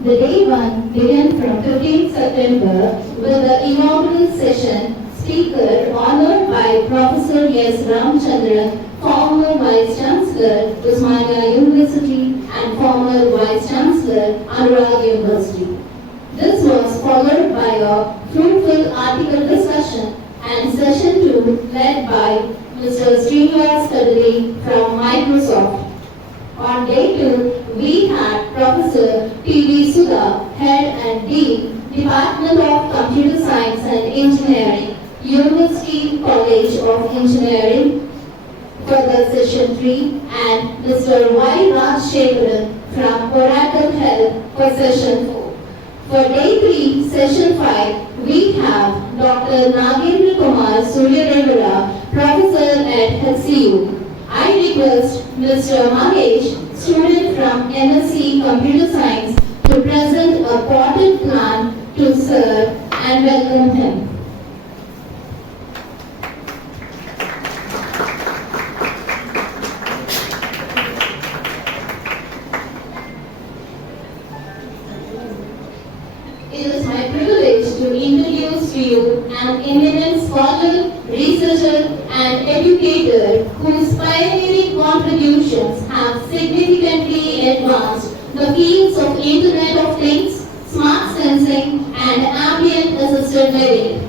The day one began from 15th September with the inaugural session. Speaker honored by Professor S. Ramchandran, former Vice Chancellor, Usmania University, and former Vice Chancellor, Anurag University. This was followed by a fruitful article discussion and session 2 led by Mr. Srinivas Kadari from Microsoft. On day 2, we had Professor P.V. Sudha, Head and Dean, Department of Computer Science and Engineering, University College of Engineering, for the session 3, and Mr. Y. Rajshekharan from Oracle Health for session 4. For day 3, session 5, we have Dr. Nagender Kumar Suryadevara, Professor at HCU. I request Mr. Mahesh, student from MSc Computer Science, to present a potted plant to Sir and welcome him. It is my privilege to introduce to you an eminent scholar, researcher, and educator whose pioneering contributions have significantly advanced the fields of Internet of Things, smart sensing, and ambient assisted living.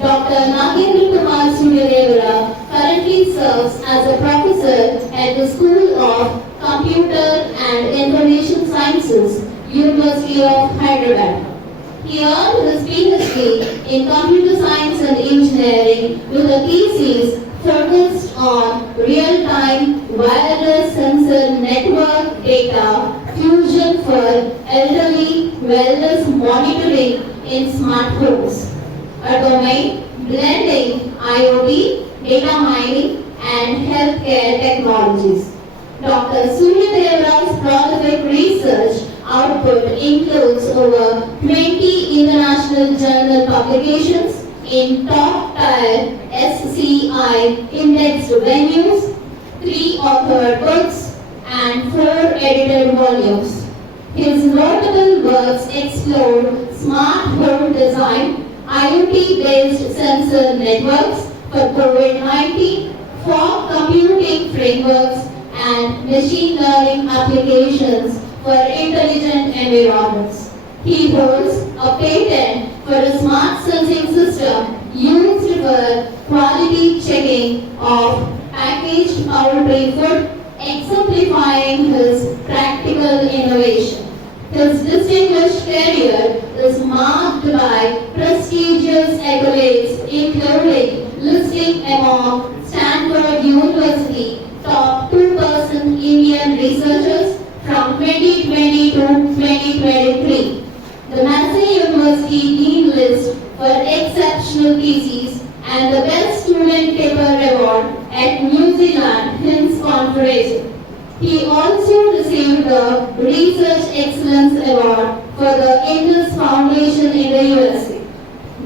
Dr. Nagender Kumar Suryadevara currently serves as a professor at the School of Computer and Information Sciences, University of Hyderabad. He earned his PhD in Computer Science and Engineering with a thesis focused on real-time wireless sensor network data fusion for elderly wellness monitoring in smart homes, a domain blending IoT, data mining, and healthcare technologies. Dr. Suryadevara's prolific research output includes over 20 international journal publications in top-tier SCI indexed venues, 3 authored books, and 4 edited volumes. His notable works explore smart home design, IoT-based sensor networks for COVID-19, fog computing frameworks, and machine learning applications for intelligent environments. He holds a patent for a smart sensing system used for quality checking of packaged poultry food, exemplifying his practical innovation. His distinguished career is marked by prestigious accolades including listing among Stanford University top 2% Indian researchers from 2020 to 2023. The Massey University Dean List for Exceptional Theses and the Best Student Paper Award at New Zealand HIMSS Conference. He also received the Research Excellence Award for the Indus Foundation in the USA.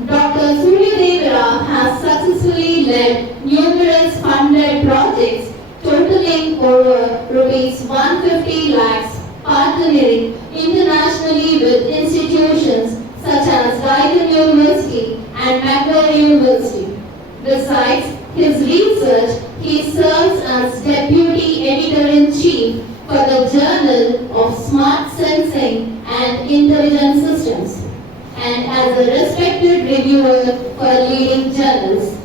Dr. Suryadevara has successfully led numerous funded projects totaling over rupees 150 lakhs, partnering internationally with institutions such as Guyton University and Macquarie University. Besides his research, he serves as Deputy Editor-in-Chief for the Journal of Smart Sensing and Intelligent Systems, and as a respected reviewer for leading journals.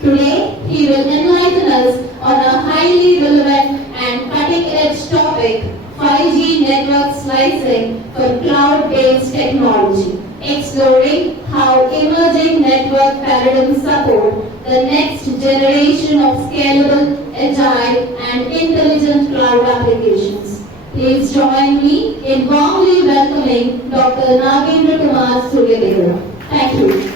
Today, he will enlighten us on a highly relevant and cutting-edge topic, 5G network slicing for cloud-based technology, exploring how emerging network paradigms support the next generation of scalable, agile, and intelligent cloud applications. Please join me in warmly welcoming Dr. Nagender Kumar Suryadevara. Thank you.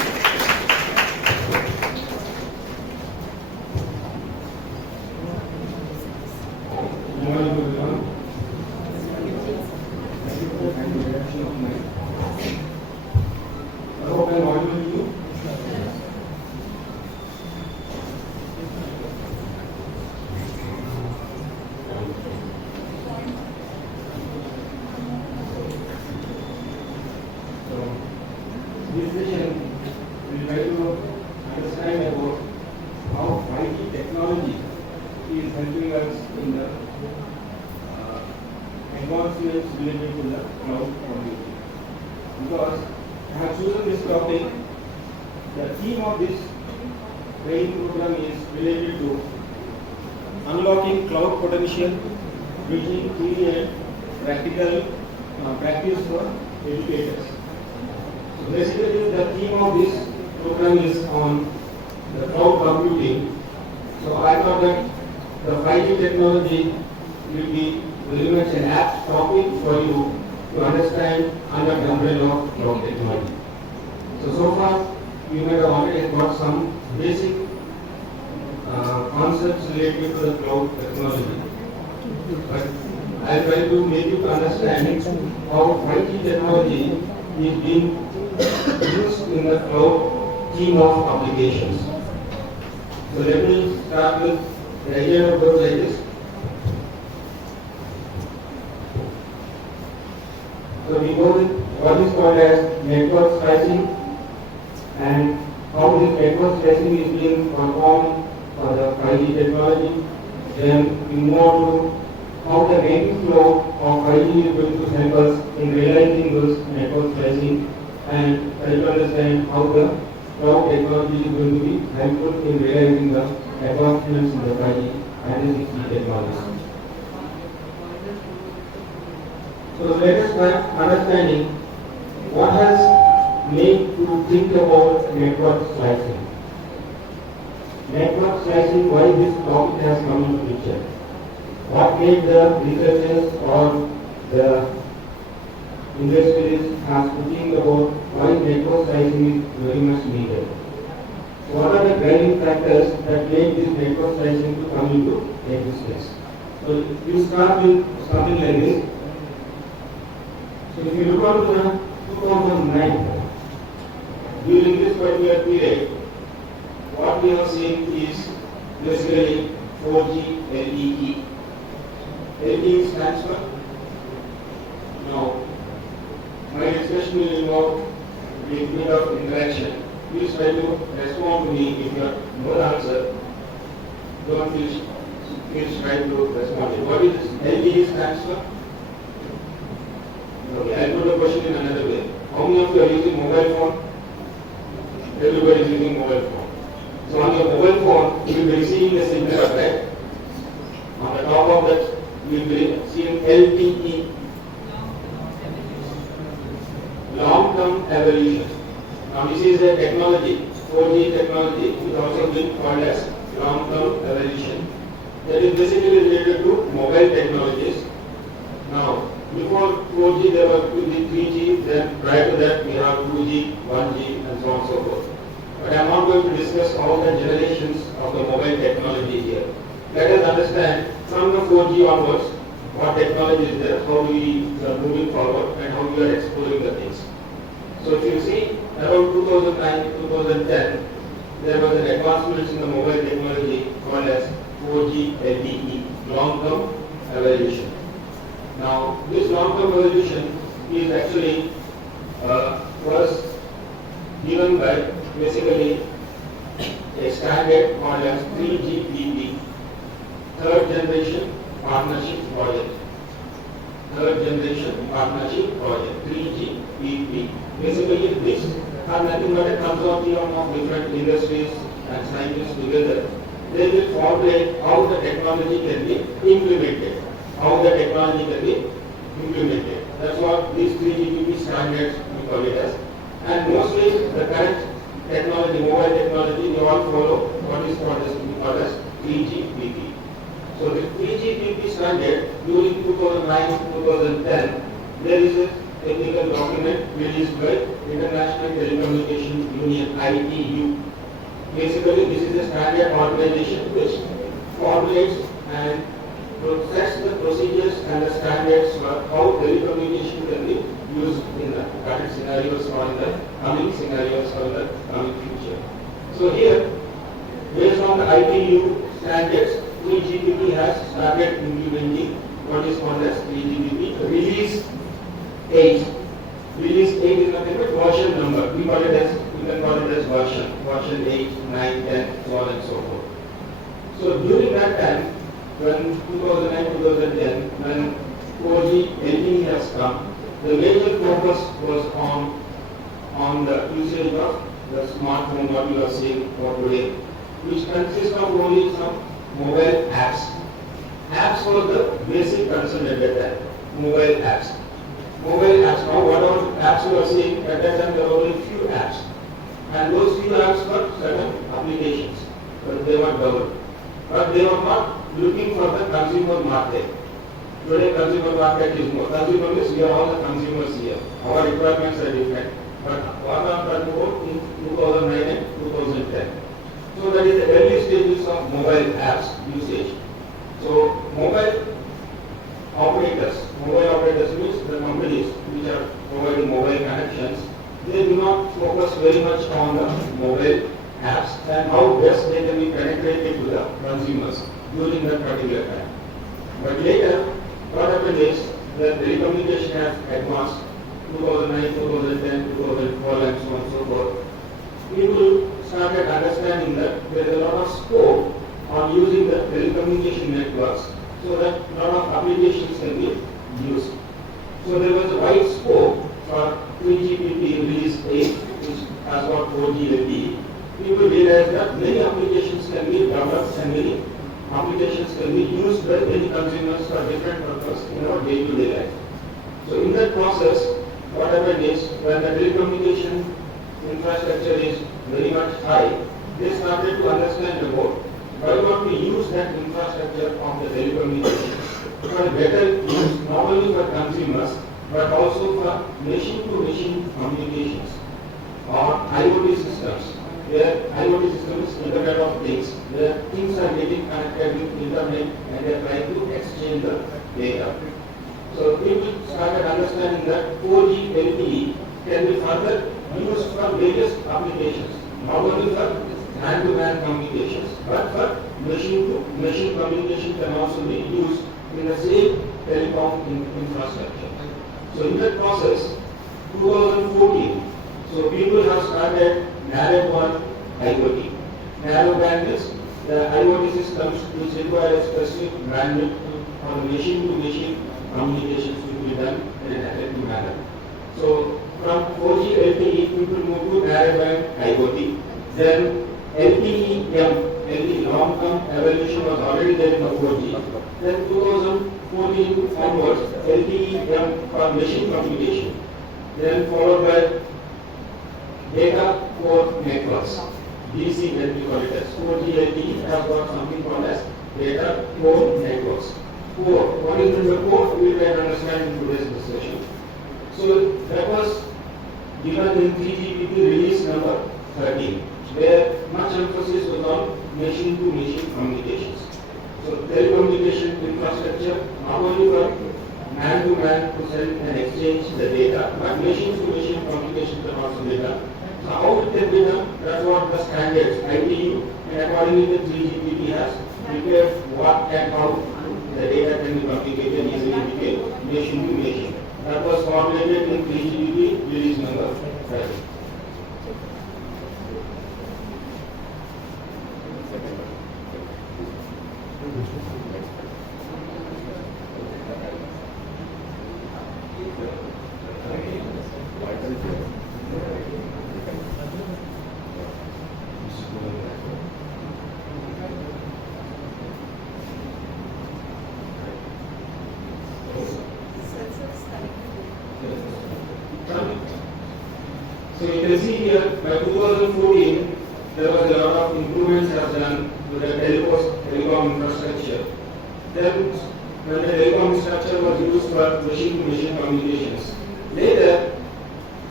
this session we will try to understand about how 5G technology is helping us in the advancements related to the cloud computing. Because I have chosen this topic, the theme of this training program is related to unlocking cloud potential, bridging theory and practical practice for educators. So basically the theme of this program is on the cloud computing. So I thought that the 5G technology will be very much an apt topic for you to understand under the umbrella of cloud technology. So far you might have already got some basic concepts related to the cloud technology. But I will try to make you to understand how 5G technology is being used in the cloud team of applications. So let me start with the idea of those like this. So we go with what is called as network slicing and how this network slicing is being performed for the 5G technology. Then we move on to how the native flow of 5G is going to help us in realizing those network slicing and try to understand how the cloud technology is going to be helpful in realizing the advancements in the 5G and the 6G technologies. So let us start understanding what has made to think about network slicing. Network slicing, why this topic has come into picture. What made the researchers or the industries has to think about why network slicing is very much needed. So what are the driving factors that made this network slicing to come into existence? So you start with something like this. So if you look on to the 2009, during this particular period, what we have seen is basically 4G LTE. LTE stands for? Now, my discussion will involve a bit of interaction. Please try to respond to me if you have no answer. Don't please try to respond. What is this? LTE stands for? Okay, I'll put the question in another way. How many of you are using mobile phone? Everybody is using mobile phone. So on your mobile phone, you will be receiving a signal, right? On the top of that, you will be seeing LTE, long-term evolution. Now this is a technology, 4G technology, which is also being called as long-term evolution. That is basically related to mobile technologies. Now, before 4G there was 2G, 3G, then prior to that we have 2G, 1G and so on and so forth. But I am not going to discuss all the generations of the mobile technology here. Let us understand from the 4G onwards what technology is there, how we are moving forward and how we are exploring the things. So if you see around 2009, 2010, there was an advancement in the mobile technology called as 4G LTE, long-term evolution. Now, this long-term evolution is actually was given by basically a standard called as 3GPP, third generation partnership project. Third generation partnership project, 3GPP. Basically, these are nothing but a consortium of different industries and scientists together. They will formulate how the technology can be implemented. How the technology can be implemented. That's what these 3GPP standards we call it as. And mostly the current technology, mobile technology, they all follow what is called as 3GPP. So the 3GPP standard during 2009-2010, there is a technical document released by International Telecommunication Union (ITU). Basically, this is a standard organization which formulates and sets the procedures and the standards for how telecommunication can be used in the current scenarios or in the coming scenarios or in the coming future. So here, based on the ITU standards, 3GPP has started implementing what is called as 3GPP Release 8. Release 8 is nothing but version number. number. We can call it as version 8, 9, 10, so on and so forth. So during that time, when 2009-2010, when 4G LTE has come, the major focus was on the usage of the smartphone, what you are seeing for today, which consists of only some mobile apps. Apps were the basic concern at that time. Mobile apps. Mobile apps. Now, whatever apps you are seeing, at that time there were only few apps. And those few apps were certain applications. But they were developed. But they were not looking for the consumer market. Today, consumer market is more. Consumer means we are all the consumers here. Our requirements are different. But what are talking about in 2009 and 2010. So that is the early stages of mobile apps usage. So mobile operators means the companies which are providing mobile connections, they do not focus very much on the mobile apps and how best they can be penetrated to the consumers during that particular time. But later, what happened is that telecommunication has advanced 2009, 2010, 2012 and so on and so forth. People started understanding that there is a lot of scope on using the telecommunication networks so that a lot of applications can be used. So there was a wide scope for 3GPP release 8, which has got 4G LTE. People realized that many applications can be developed and many applications can be used by many consumers for different purposes in our day-to-day life. So in that process, what happened is when the telecommunication infrastructure is very much high, they started to understand about why not we use that infrastructure of the telecommunications for better use, not only for consumers but also for machine-to-machine communications or IoT systems, where IoT systems, Internet of Things, where things are getting connected with Internet and they are trying to exchange the data. So people started understanding that 4G LTE can be further used for various applications, not only for hand-to-hand communications, but for machine-to-machine communication can also be used in the same telecom infrastructure. So in that process, 2014, so people have started narrowband IoT. Narrowband is the IoT systems which require a specific bandwidth for the machine-to-machine communications to be done in an effective manner. So from 4G LTE, people move to narrowband IoT. Then LTE long-term evolution was already there in the 4G. Then 2014 onwards, LTE for machine communication. Then followed by data core networks, BVC that we call it as. 4G LTE has got something called as data core networks. Core. What is the core? We will try to understand in today's discussion. So that was given in 3GPP release number 13, where much emphasis was on machine-to-machine communications. So telecommunication infrastructure not only for man-to-man to send and exchange the data, but machine-to-machine communication can also be done. So how it can be done? That's what the standards, ITU, and accordingly the 3GPP has prepared what and how the data can be communicated easily between machine-to-machine. That was formulated in 3GPP release number 13. So you can see here, by 2014, there was a lot of improvements as done to the telecom infrastructure. Then, when the telecom infrastructure was used for machine-to-machine communications, later,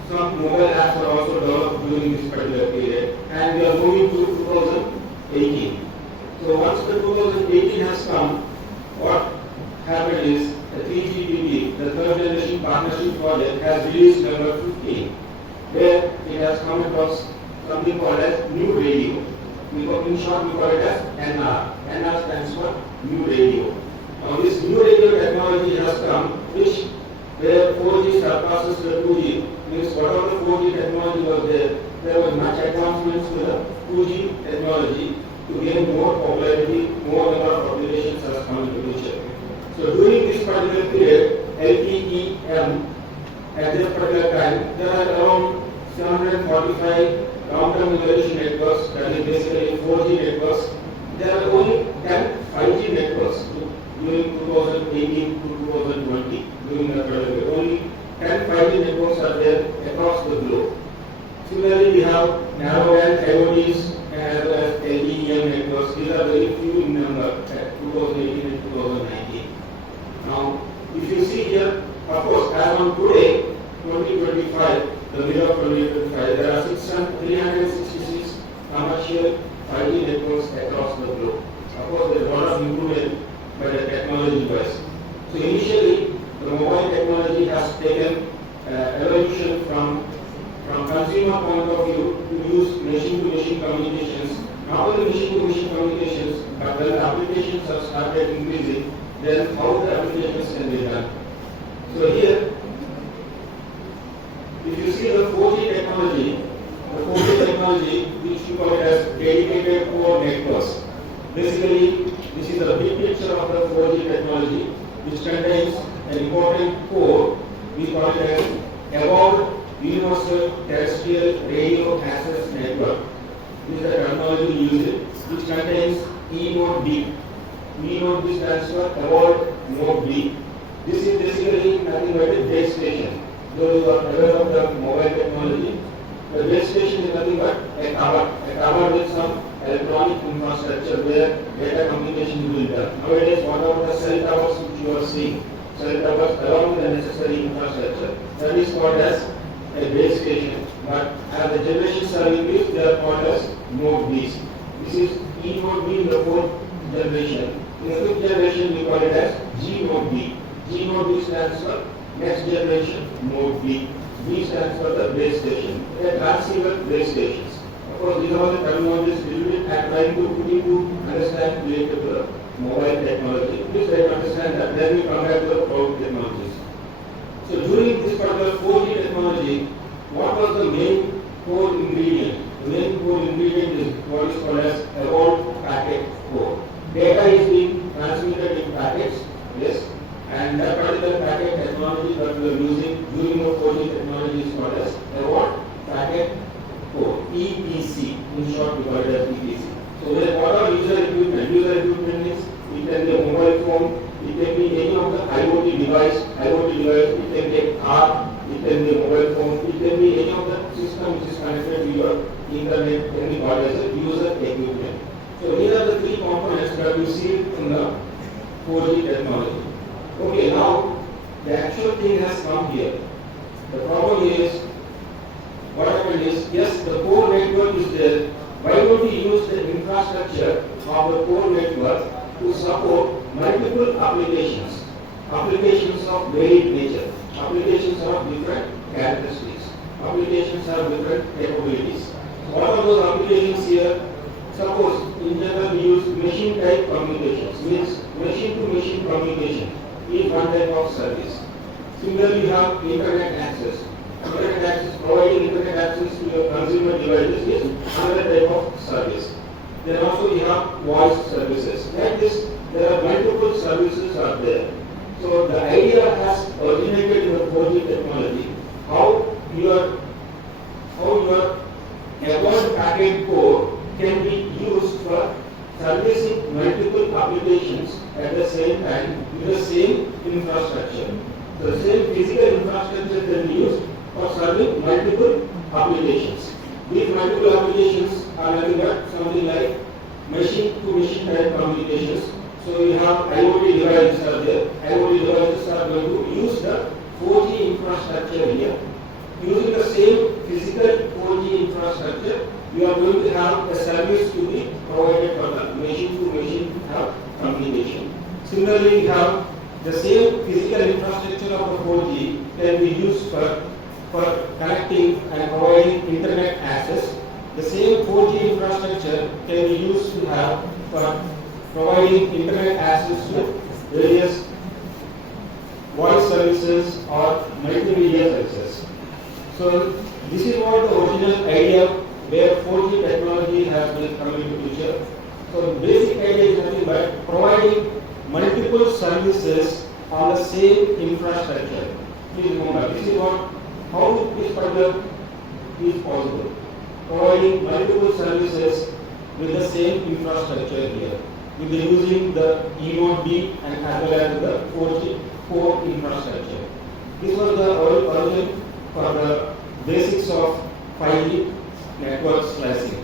some mobile apps were also developed during this particular period, and we are moving to 2018. So once the 2018 has come, what happened is the 3GPP, the Third Generation Partnership Project, has released number 15, where it has come across something called as new radio. In short, we call it as NR. NR stands for new radio. Now this new radio technology has come, which where 4G surpasses the 2G, means whatever the 4G technology technology was there, there was much advancements to the 2G technology to gain more popularity, more number of applications as come into picture. So during this particular period, LTEM, at this particular time, there are around 745 long-term evolution networks, that is basically 4G networks. There are only 10 5G networks during 2018 to 2020. During the period, only 10 5G networks are there across the globe. Similarly, we have narrowband IoTs as well as LTEM networks. These are very few in number at 2018 and 2019. Now, if you see here, of course, as on today, 2025, the middle of 2025, there are 366 commercial 5G networks across the globe. Of course, there is a lot of improvement by the technology wise. So initially, the mobile technology has taken evolution from consumer point of view to use machine-to-machine communications. Not only machine-to-machine communications, but when the applications have started increasing, then how the applications can be done. So here, if you see the 4G technology, which you call it as dedicated core networks. Basically, this is a big picture of the 4G technology, which contains an important core. We call it as Evolved Universal Terrestrial Radio Access Network. This is the terminology used, which contains E node B. E node B stands for Evolved Node B. This is basically nothing but a base station. Those who are aware of the mobile technology, the base station is nothing but a tower with some electronic infrastructure where data communication will be done. Nowadays, whatever the cell towers which you are seeing, cell towers along with the necessary infrastructure, that is called as a base station. But as the generations are increased, they are called as node Bs. This is E node B in the fourth generation. In the fifth generation, we call it as G node B. G node B stands for next generation node B. B stands for the base station. They are transceiver base stations. Of course, these are all the terminologies related and trying to put you to understand related to the mobile technology. Please try to understand that. Then we come back to the cloud technologies. So during this particular 4G technology, what was the main core ingredient? The main core ingredient is what is called as evolved packet core. Data is being transmitted in packets, yes, and that particular packet technology that we are using during the 4G technology is called as evolved packet core, EPC. In short, we call it as EPC. So what are user equipment? User equipment means it can be a mobile phone, it can be any of the IoT device, it can be a car, it can be a mobile phone, it can be any of the system which is connected to your internet, can be called as a user equipment. So these are the three components that you see in the 4G technology. Okay, now the actual thing has come here. The problem is, what happened is, yes, the core network is there. Why don't we use the infrastructure of the core network to support multiple applications? Applications of varied nature. Applications of different characteristics. Applications have different capabilities. What are those applications here? Suppose, in general, we use machine type communications, means machine to machine communication is one type of service. Similarly, you have internet access. Internet access, providing internet access to your consumer devices is another type of service. Then also you have voice services. Like this, there are multiple services are there. So the idea has originated in the 4G technology. How your evolved packet core can be used for servicing multiple applications at the same time with the same infrastructure. The same physical infrastructure can be used for serving multiple applications. These multiple applications are nothing but something like machine-to-machine type communications. So you have IoT devices are there. IoT devices are going to use the 4G infrastructure here. Using the same physical 4G infrastructure, we are going to have a service to be provided for the machine-to-machine communication. Similarly, we have the same physical infrastructure of the 4G can be used for connecting and providing internet access. The same 4G infrastructure can be used to have for providing internet access to various voice services or multimedia services. So this is what the original idea where 4G technology has been coming into picture. So the basic idea is nothing but providing multiple services on the same infrastructure. Please remember, this is what how this particular is possible. Providing multiple services with the same infrastructure here, with using the E-Node B and as well as the 4G core infrastructure. This was the origin for the basics of 5G network slicing.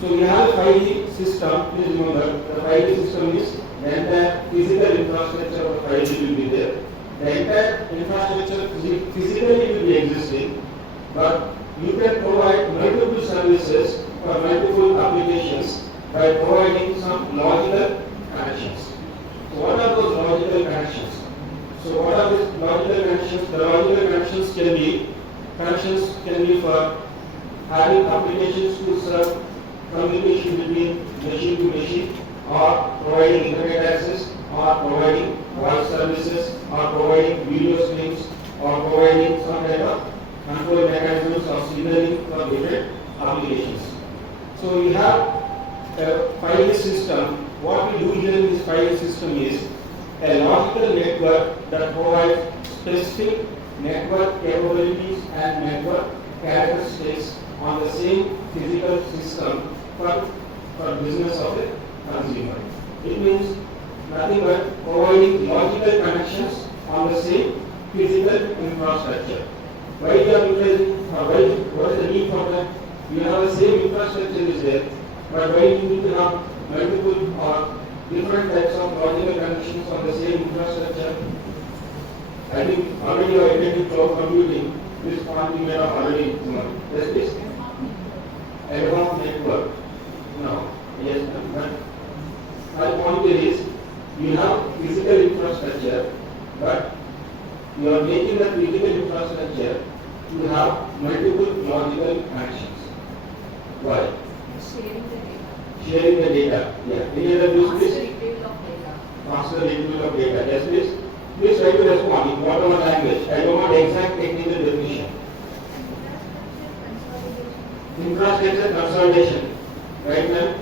So we have a 5G system. Please remember, the 5G system is the entire physical infrastructure of 5G will be there. The entire infrastructure physically will be existing, but you can provide multiple services for multiple applications by providing some logical connections. So what are those logical connections? So what are these logical connections? The logical connections can be for having applications to serve communication between machine to machine, or providing internet access, or providing voice services, or providing video streams, or providing some kind of control mechanisms or signaling for different applications. So we have a 5G system. What we do here in this 5G system is a logical network that provides specific network capabilities and network characteristics on the same physical system for business of the consumer. It means nothing but providing logical connections on the same physical infrastructure. Why you are utilizing, or why, what is the need for that? You have the same infrastructure is there, but why you need to have multiple or different types of logical connections on the same infrastructure? I think already you are attending cloud computing. This point you may have already known. Yes, please. Advanced network. No. Yes, but my point is you have physical infrastructure, but you are making the physical infrastructure to have multiple logical connections. Why? Sharing the data. Sharing the data. Yeah. Any other use, Faster please? retrieval of data. Faster retrieval of data. Yes, please. Please try to respond in whatever language. I don't want exact technical definition. Infrastructure consolidation. Right, ma'am?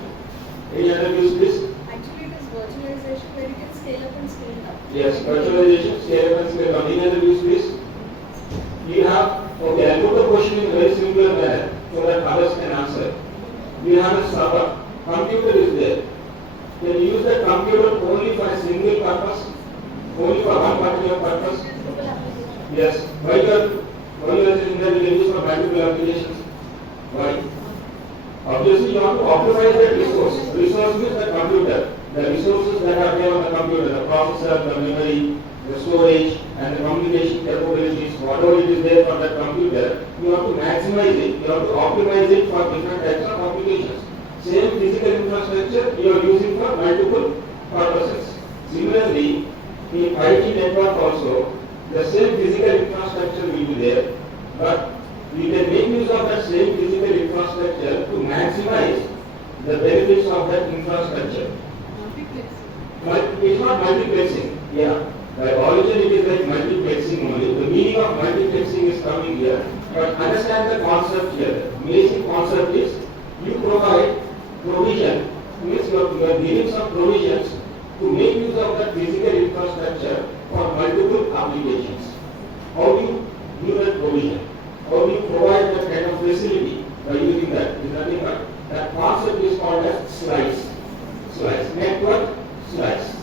Any other use, please? Actually, it is virtualization where you can scale up and scale down. Yes, virtualization, scale up and scale down. Any other use, please? You have, okay, I'll put the question in a very simpler manner so that others can answer. We have a server, computer is there. Can you use that computer only for a single purpose? Only for one particular purpose? Yes. Why you are saying that you can use for multiple applications? Why? Obviously, you want to optimize that resource. Resource means the computer. The resources that are there on the computer, the processor, the memory, the storage, and the communication capabilities, whatever it is there for that computer, you have to maximize it. You have to optimize it for different types of applications. Same physical infrastructure you are using for multiple purposes. Similarly, in 5G network also, the same physical infrastructure will be there, but we can make use of that same physical infrastructure to maximize the benefits of that infrastructure. But it's not multiplexing. Yeah. By origin it is like multiplexing only. The meaning of multiplexing is coming here. But understand the concept here. The basic concept is you provide provision, means you are giving some provisions to make use of that physical infrastructure for multiple applications. How do you give that provision? How do you provide that kind of facility by using that? Is nothing but that concept is called as slice. Slice. Network slice.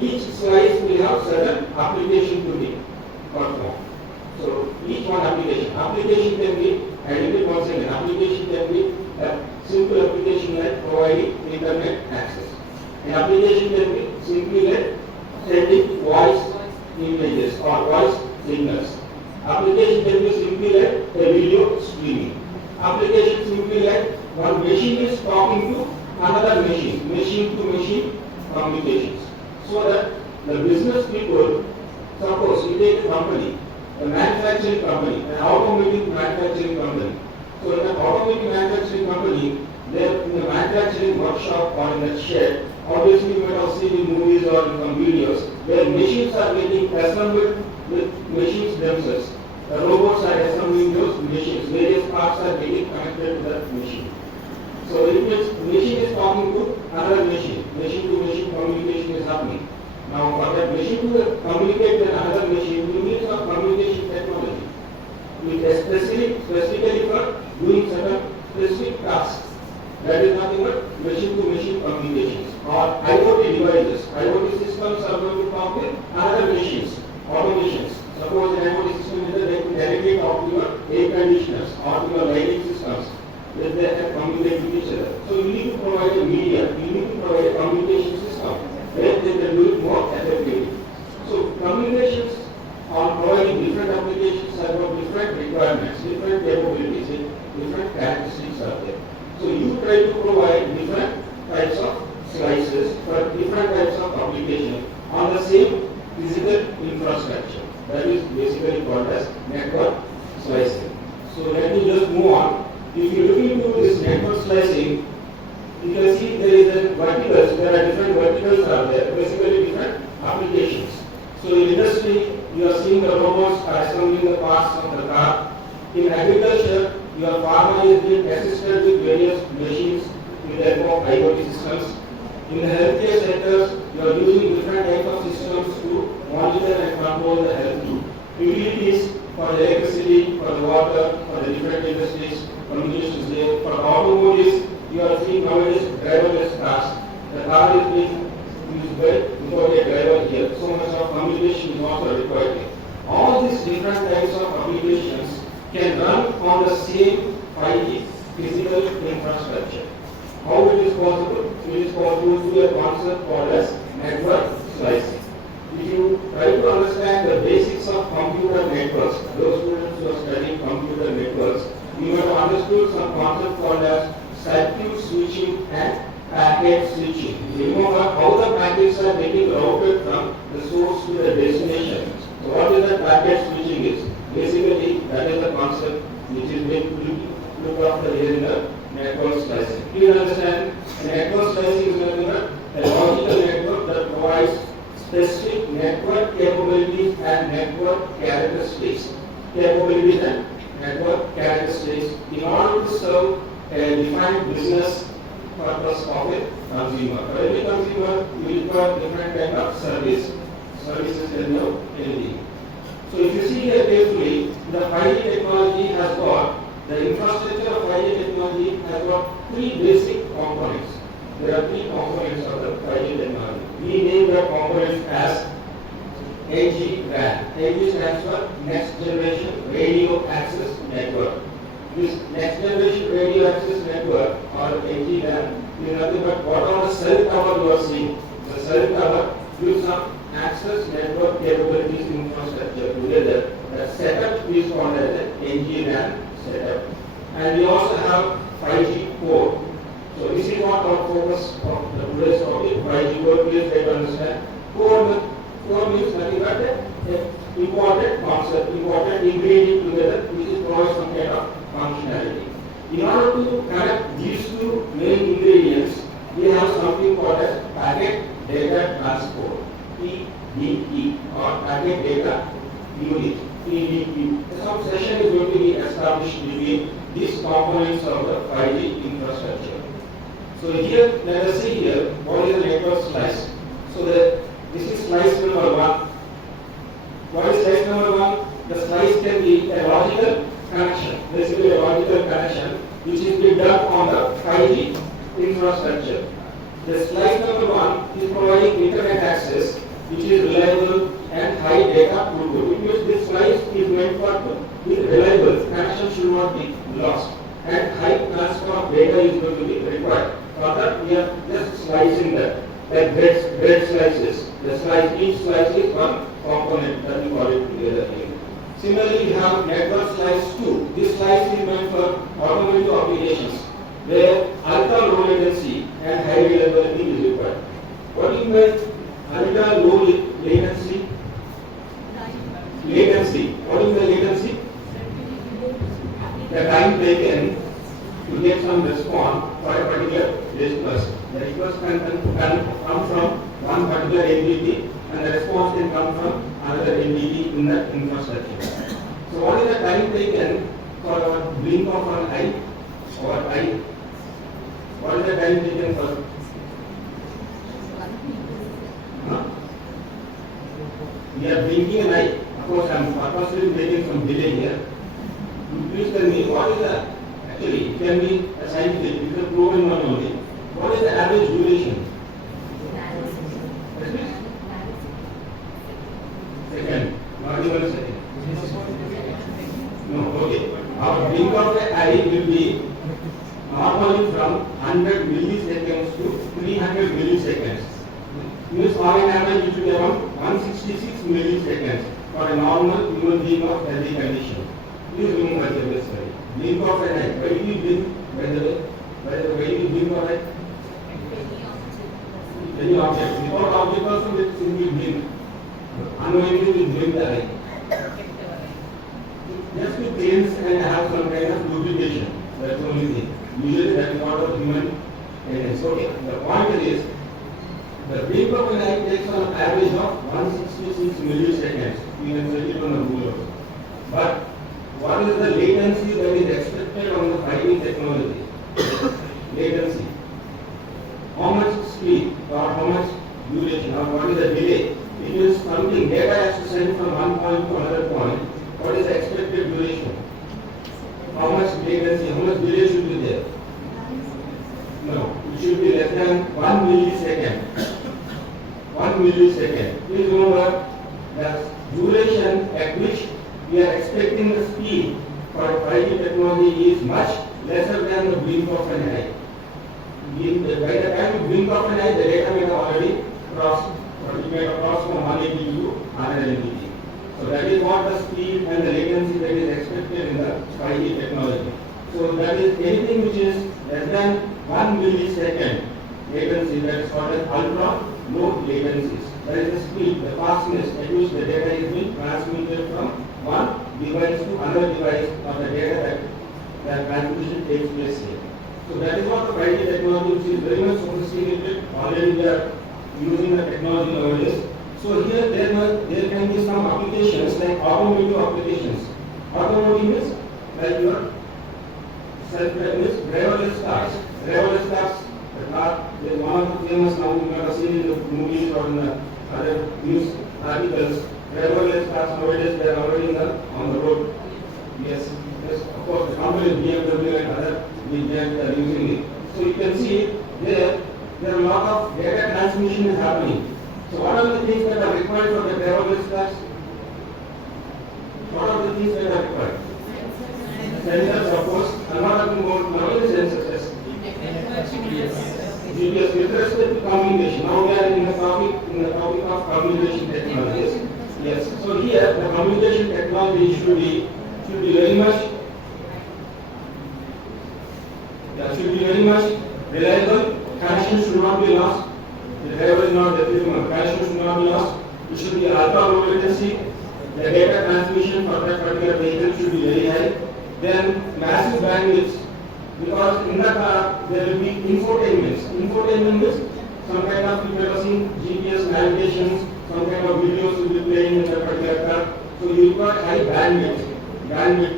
Each slice will have certain application to be performed. So each one application. Application can be, I repeat once again, application can be a simple application like providing internet access. An application can be simply like sending voice images or voice signals. Application can be simply like a video streaming. Application simply like one machine is talking to another machine, machine to machine communications. So that the business people, suppose you take a company, a manufacturing company, an automotive manufacturing company. So in an automotive manufacturing company, there in the manufacturing workshop or in the shed, obviously you might have seen in movies or in some videos where machines are getting assembled with machines themselves. The robots are assembling those machines. Various parts are getting connected to that machine. So it means machine is talking to another machine. Machine to machine communication is happening. Now for that machine to communicate with another machine, we need some communication technology. It is specifically for doing certain specific tasks. That is nothing but machine to machine communications or IoT devices. IoT systems are going to talk with other machines, automations. Suppose an IoT system is there, they can directly talk to your air conditioners or to your lighting systems. That they have communicate with each other. So you need to provide a media, you need to provide a communication system where they can do it more effectively. So communications on providing different applications have got different requirements, different capabilities, different characteristics are there. So you try to provide different types of slices for different types of application on the same physical infrastructure. That is basically called as network slicing. So let me just move on. If you look into this network slicing, you can see there is a verticals. There are different verticals are there, basically different applications. So in industry, you are seeing the robots are assembling the parts of the car. In agriculture, your farmer is being assisted with various machines with the help of IoT systems. In the healthcare sectors, you are using different types of systems to monitor and control the health. Utilities for the electricity, for the water, for the different industries, communications there. For automobiles, you are seeing nowadays driverless cars. The car is being used without a driver here. So much of communication is also required here. All these different types of applications can run on the same 5G physical infrastructure. How it is possible? It is possible through a concept called as network slicing. If you try to understand the basics of computer networks, those students who are studying computer networks, you have understood some concept called as circuit switching and packet switching. Remember how the packets are getting routed from the source to the destination. So what is the packet switching is? Basically, that is the concept which is being looked after here in the network slicing. Please understand, network slicing is nothing but a logical network that provides specific network capabilities and network characteristics. Capabilities and network characteristics in order to serve a defined business purpose of a consumer. For every consumer, you require different kind of services can know anything. So if you see here carefully, the 5G technology has got, the infrastructure of 5G technology has got three basic components. There are three components of the 5G technology. We name the components as AG-RAN. AG stands for Next Generation Radio Access Network. This Next Generation Radio Access Network or AG-RAN is nothing but what are the cell tower you are seeing. The cell tower gives some access network capabilities infrastructure together. The setup is called as an AG-RAN setup. And we also have 5G core. So this is what our focus of the today's topic, 5G core. Please try to understand. Core means nothing but an important concept, important ingredient together which is provide some kind of functionality. In order to connect these two main ingredients, we have something called as packet data transport, PDE, or packet data unit, PDU. Some session is going to be established between these components of the 5G infrastructure. So here, let us see here, what is the network slice? So this is slice number 1. What is slice number 1? The slice can be a logical connection, basically a logical connection, which is being done on the 5G infrastructure. The slice number 1 is providing internet access, which is reliable and high data throughput. It means this slice is meant for be reliable, connection should not be lost, and high transfer of data is going to be required. For that, we are just slicing that, like bread slices. The slice, each slice is one component that we call it together here. Similarly, we have network slice 2. This slice is meant for automotive applications, where ultra low latency and high reliability is required. What do you mean ultra low latency? Latency. What is the latency? The time taken to get some response for a particular request. The request can come from one particular entity and the response can come from another entity in that infrastructure. So what is the time taken for a blink of an eye or eye? What is the time taken for? Huh? We are blinking an eye. Of course, I am purposely making some delay here. Please tell me what is the, actually it can be a scientific, it is a proven one only. What is the average duration? Second, not even a second. No, okay. Our blink of the eye will be normally from 100 milliseconds to 300 milliseconds. Means on an average it will be around 166 milliseconds for a normal human being of healthy condition. Please remember the study. Blink of an eye. Why do you blink? By the way, why do you blink of an eye? Any object. Without object also we simply blink. Unknowingly we blink the eye. Just to change and have some kind of lubrication. That's the only thing. Usually that is not of human tendency. Okay. The point is, the blink of an eye takes an average of 166 milliseconds. You can set it on the ruler. But what is the latency that is expected on the 5G technology? Latency. How much speed or how much duration or what is the delay? It is something data has to send from one point to another point. What is the expected duration? How much latency, how much delay should be there? No, it should be less than 1 millisecond. 1 millisecond. Please remember the duration at which we are expecting the speed for 5G technology is much lesser than the blink of an eye. By the time you blink of an eye, the data may have already crossed, or it may have crossed from 180 to 180. So that is what the speed and the latency that is expected in the 5G technology. So that is anything which is less than 1 millisecond latency, that is called as ultra low latencies. That is the speed, the fastness at which the data is being transmitted from one device to another device, or the data that transmission takes place here. So that is what the 5G technology, which is very much sophisticated. Already we are using the technology nowadays. So here there can be some applications like automotive applications. Automotive is like your self-driving driverless cars. Driverless cars, the car is one of the famous now. You have seen in the movies or in the other news articles. Driverless cars nowadays they are already on the road. Yes, of course the company BMW and other big giants are using it. So you can see there are a lot of data transmission is happening. So what are the things that are required for the driverless cars? What are the things that are required? Sensors, of course, and what are the more nowadays sensors? GPS with respect to communication. Now we are in the topic of communication technologies. Yes. So here the communication technology should be very much reliable. Connection should not be lost. The driver is not definitely connection should not be lost. It should be ultra low latency. The data transmission for that particular vehicle should be very high. Then massive bandwidth, because in the car there will be infotainment. Infotainment is some kind of, you have seen GPS navigations, some kind of videos will be playing in that particular car. So you require high bandwidth,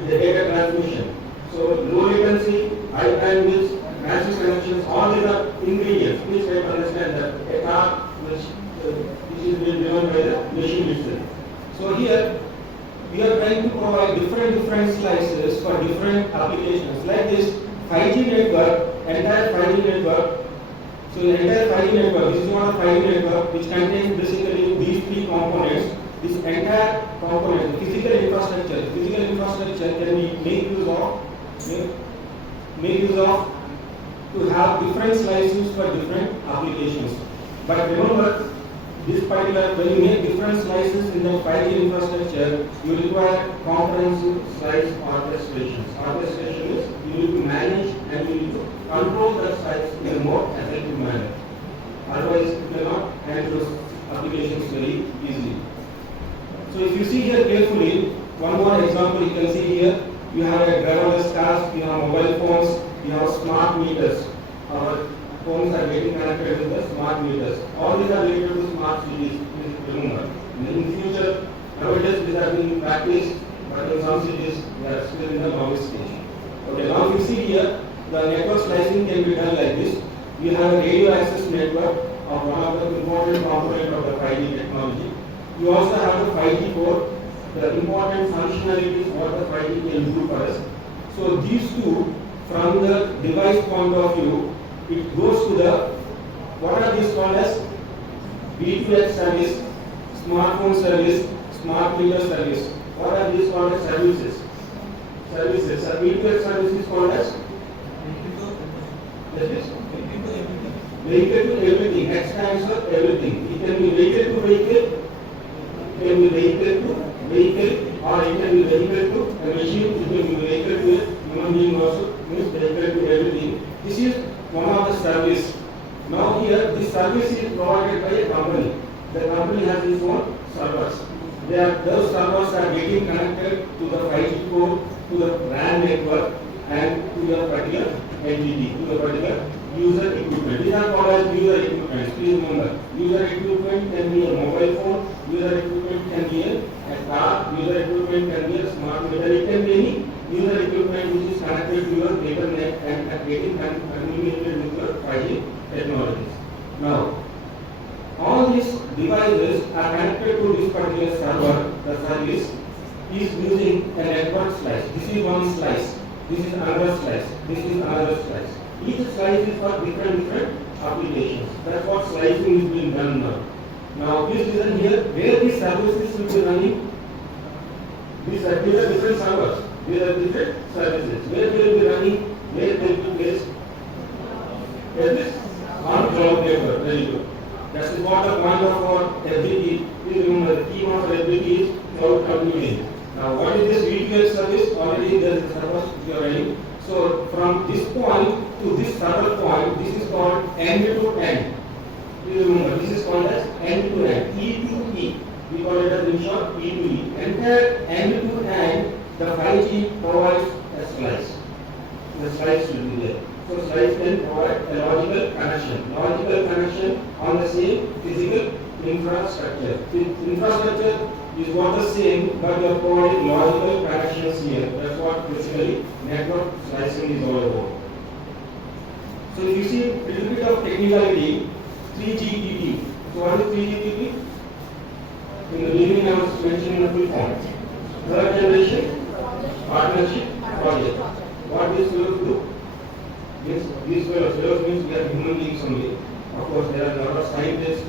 the data transmission. So low latency, high bandwidth, massive connections, all these are ingredients. Please try to understand that a car which is being driven by the machine itself. So here we are trying to provide different slices for different applications. Like this 5G network, entire 5G network. So the entire 5G network, this is not a 5G network which contains basically these three components. This entire component, physical infrastructure can be make use of to have different slices for different applications. But remember, this particular, when you make different slices in the 5G infrastructure, you require comprehensive slice orchestrations. Orchestration is you need to manage and you need to control the slice in a more effective manner. Otherwise, you cannot handle those applications very easily. So if you see here carefully, one more example you can see here. You have a driverless cars, you have mobile phones, you have smart meters. Our phones are getting connected with the smart meters. All these are related to smart cities. Please remember. In the future, nowadays these are being practiced, but in in some cities they are still in the novice stage. Okay, now you see here the network slicing can be done like this. We have a radio access network of one of the important component of the 5G technology. You also have the 5G core, the important functionalities what the 5G can do for us. So these two, from the device point of view, it goes to the, what are these called as? B2X service, smartphone service, smart meter service. What are these called as services? Services. So B2X service is called as? Vehicle to everything. X stands for everything. It can be vehicle to vehicle, it can be vehicle to vehicle, or it can be vehicle to a machine, it can be vehicle to a human being also, means vehicle to everything. This is one of the service. Now here, this service is provided by a company. The company has its own servers. Those servers are getting connected to the 5G core, to the RAN network, and to the particular entity, to the particular user equipment. These are called as user equipment. Please remember, user equipment can be a mobile phone, user equipment can be a car, user equipment can be a smart meter, it can be any user equipment which is connected to your data net and getting communicated with your 5G technologies. Now, all these devices are connected to this particular server. The service is using a network slice. This is one slice. This is another slice. This is another slice. Each slice is for different applications. That's what slicing is being done now. Now, please listen here. Where these services will be running? These are different servers. These are different services. Where they will be running? Where they will be placed? Where this? On cloud network. Very good. That is what the point of our FDP. Please remember the key of FDP is cloud computing. Now, what is this VTL service? Already there is a service you are running. So, from this point to this server point, this is called end to end. Please remember, this is called as end to end, E to E. We call it as in short E to E. Entire end to end, the 5G provides a slice. The slice will be there. So, slice can provide a logical connection. Logical connection on the same physical infrastructure. Infrastructure is what the same, but you are providing logical connections here. That's what basically network slicing is all about. So if you see a little bit of technicality, 3GPP. So what is 3GPP? In the beginning I was mentioning the full form. Third generation partnership project. What these fellows do? These fellows means we are human beings only. Of course there are a lot of scientists,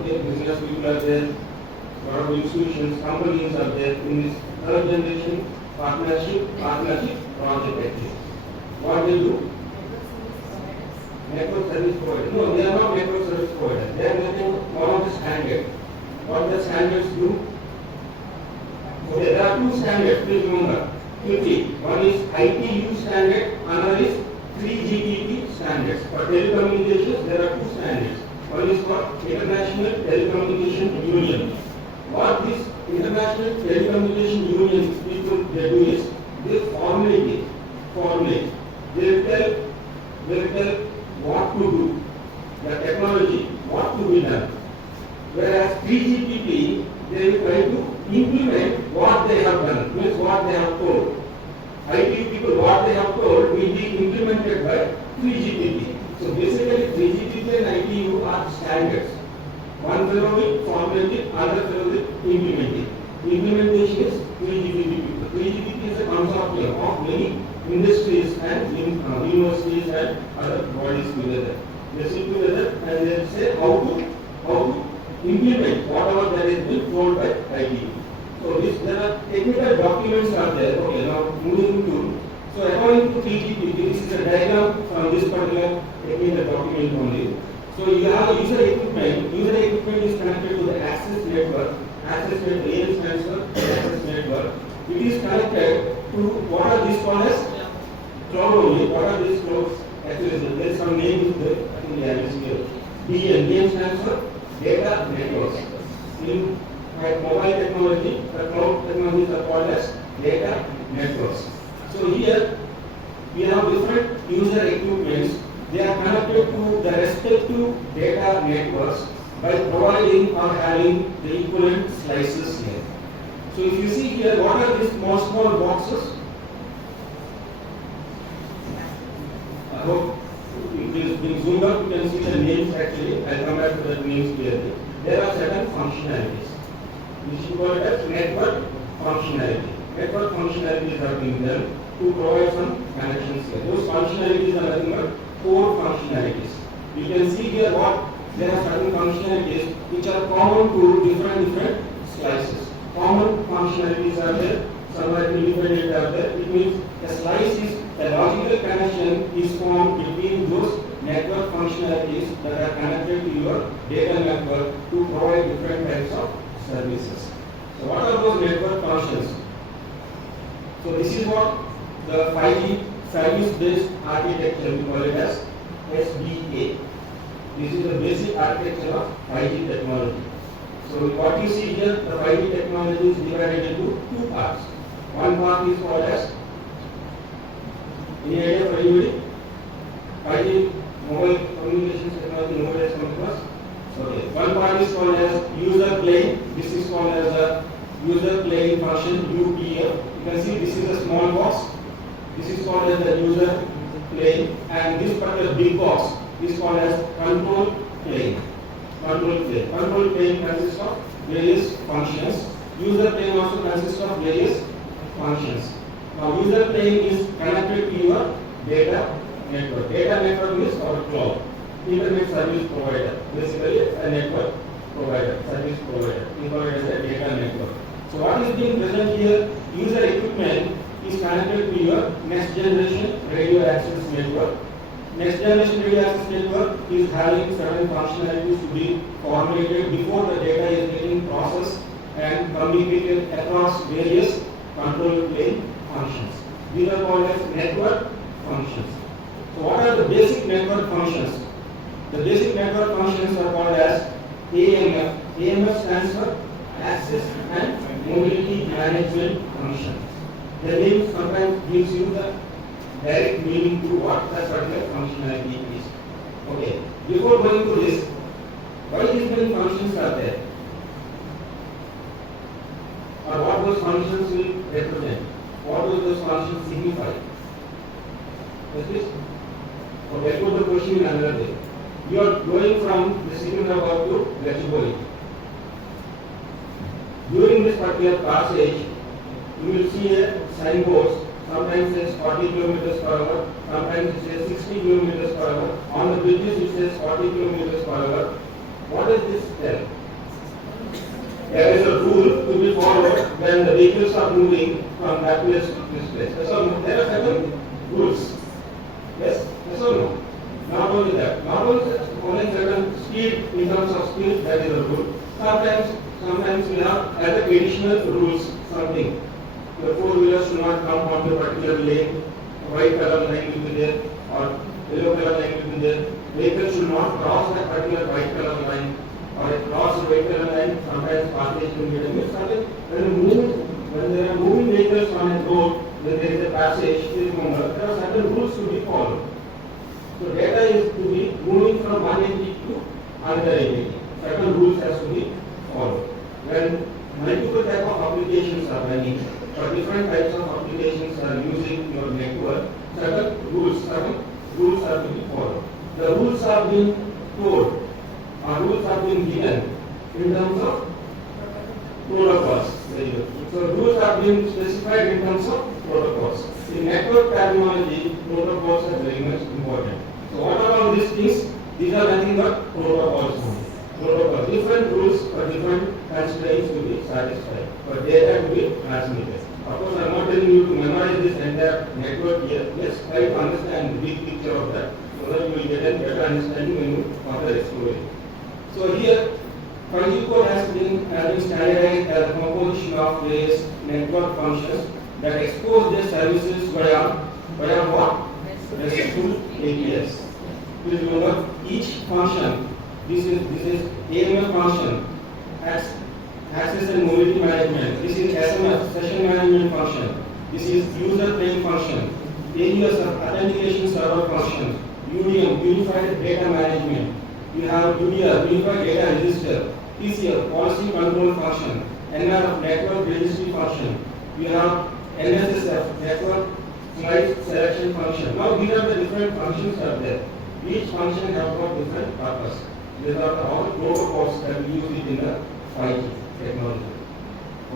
business people are there, a lot of institutions, companies are there in this third generation partnership project actually. What they do? Network service provider. No, they are not network service provider. They are getting one of the standards. What the standards do? Okay, there are two standards, please remember. Quickly. One is ITU standard, another is 3GPP standards. For telecommunications, there are two standards. One is called International Telecommunication Union. What this International Telecommunication Union people they do is they formulate. They will tell what to do, the technology, what to be done. Whereas 3GPP, they will try to implement what they have done, means what they have told. IT people, what they have told will be implemented by 3GPP. So basically 3GPP and ITU are standards. One fellow will formulate it, other fellow will implement it. Implementation is 3GPP. 3GPP is a consortium of many industries and universities and other bodies together. They sit together and they say how to implement whatever that is been told by ITU. So there are technical documents are there. Okay, now moving to, so according to 3GPP, this is a diagram from this particular technical document only. So you have user equipment. User equipment is connected to the access network. Access network, AN stands for access network. It is connected to what are these called as cloud only. What are these clouds? Actually, there is some name there. I think they are here. DN stands for data networks. In mobile technology, the cloud technologies are called as data networks. So here we have different user equipments. They are connected to the respective data networks by providing or having the equivalent slices here. So if you see here, what are these small boxes? I hope it is being zoomed up, you can see the names actually. I'll come back to the names clearly. There are certain functionalities, which we call it as network functionality. Network functionalities are being done to provide some connections here. Those functionalities are nothing but core functionalities. You can see here what there are certain functionalities which are common to different slices. Common functionalities are there, some are independent are there. It means a slice is a logical connection is formed between those network functionalities that are connected to your data network to provide different types of services. So what are those network functions? So this is what the 5G service-based architecture, we call it as SDA. This is the basic architecture of 5G technology. So what you see here, the 5G technology is divided into two parts. One part is called as, any idea for anybody? 5G mobile communications technology, nobody has come across? Okay. One part is called as user plane. This is called as a user plane function, UPF. You can see this is a small box. This is called as the user plane, and this particular big box is called as control plane. Control plane consists of various functions. User plane also consists of various functions. Now user plane is connected to your data network. Data network is our cloud. Internet service provider. Basically a network provider, service provider. We call it as a data network. So what is being present here, user equipment is connected to your next generation radio access network. Next generation radio access network is having certain functionalities to be formulated before the data is getting processed and communicated across various control plane functions. These are called as network functions. So what are the basic network functions? The basic network functions are called as AMF. AMF stands for Access and Mobility Management Function. The name sometimes gives you the direct meaning to what that particular functionality is. Okay. Before going to this, why these many functions are there? Or what those functions will represent? What do those functions signify? Is this? Okay, I put the question in another way. You are going from the Sainikpuri to Gachibowli. During this particular passage, you will see a signboard. Sometimes it says 40 kilometers per hour, sometimes it says 60 kilometers per hour. On the bridges it says 40 kilometers per hour. What does this tell? There is a rule to be followed when the vehicles are moving from that place to this place. Yes or no? There are certain rules. Yes? Yes or no? Not only that. Not only certain speed, in terms of speed, that is a rule. Sometimes we have other additional rules, something. The four-wheelers should not come onto a particular lane, white color line will be there, or yellow color line will be there. Vehicles should not cross that particular white color line, or cross the white color line, sometimes passage will be done. When there are moving vehicles on a road, when there is a passage, remember, there are certain rules to be followed. So data is to be moving from one entity to another entity. Certain rules has to be followed. When multiple type of applications are running, or different types of applications are using your network, certain rules are to be followed. The rules are being told, or rules are being given in terms of protocols. So rules are being specified in terms of protocols. In network terminology, protocols are very much important. So what are all these things? These are nothing but protocols. Protocols. Different rules for different constraints to be satisfied, for data to be transmitted. Of course, I am not telling you to memorize this entire network here. Let's try to understand the big picture of that, so that you will get a better understanding when you further explore it. So here, 5G code has been standardized as a composition of various network functions that expose their services via what? RESTful APIs. Please remember, each function, this is AMF function, access and mobility management. This is SMF, session management function. This is user plane function. AUS, authentication server function. UDM, unified data management. You have UDR, unified data register. PCL, policy control function. NRF, network registry function. We have NSSF, network slice selection function. Now these are the different functions are there. Each function has got different purpose. These are the all protocols that we use it in the 5G technology.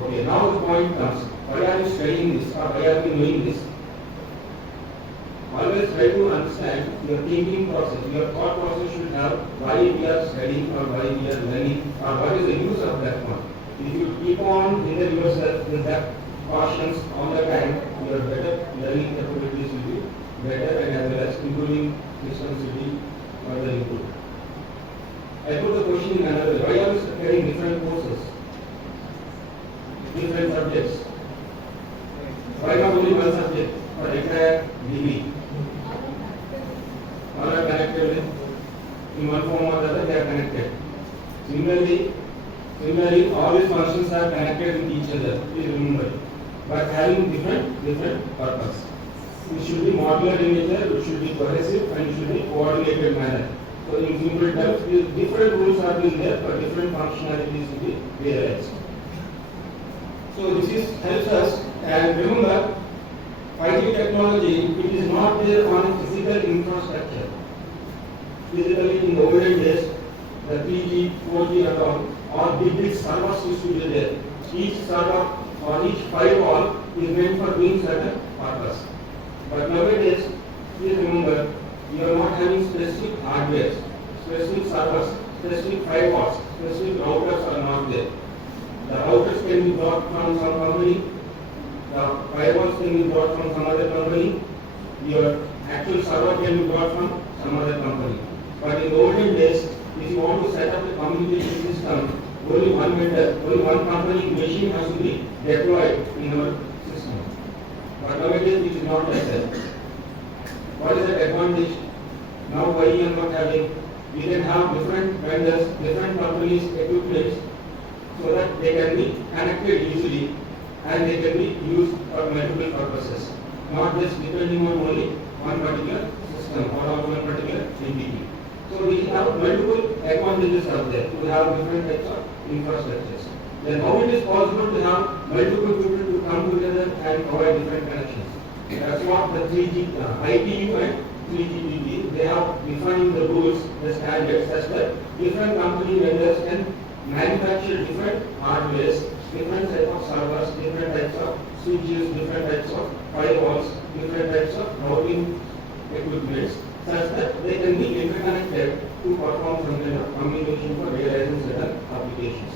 Okay, now the point comes. Why are you studying this or why are you knowing this? Always try to understand your thinking process. Your thought process should have why we are studying or why we are learning or what is the use of that one. If you keep on hinder yourself with that cautions all the time, your better learning capabilities will be better and as well as improving systems will be further improved. I put the question in another way. Why are you studying different courses? Different subjects. Why not only one subject or entire degree? All are connected in one form or the other, they are connected. Similarly, all these functions are connected with each other. Please remember, but having different purpose. It should be modular in nature, it should be cohesive, and it should be coordinated manner. So in simple terms, different rules are being there for different functionalities to be realized. So this helps us, and remember, 5G technology, it is not there on a physical infrastructure. Physically, in the olden days, the 3G, 4G and all big servers used to be there. Each server or each firewall is meant for doing certain purpose. But nowadays, please remember, you are not having specific hardware, specific servers, specific firewalls, specific routers are not there. The routers can be brought from some company, the firewalls can be brought from some other company, your actual server can be brought from some other company. But in the olden days, if you want to set up a communication system, only one vendor, only one company machine has to be deployed in our system. But nowadays it is not like that. What is the advantage? Now why we are not having, we can have different vendors, different companies, equipment, so that they can be connected easily and they can be used for multiple purposes, not just depending on only one particular system or on one particular entity. So we have multiple advantages out there to have different types of infrastructures. Then how it is possible to have multiple people to come together and provide different connections? That's what the 3G, ITU and 3GPP, they have defined the rules, the standards, such that different company vendors can manufacture different hardwares, different types of servers, different types of switches, different types of firewalls, different types of routing equipments, such that they can be interconnected to perform some kind of communication for realizing certain applications.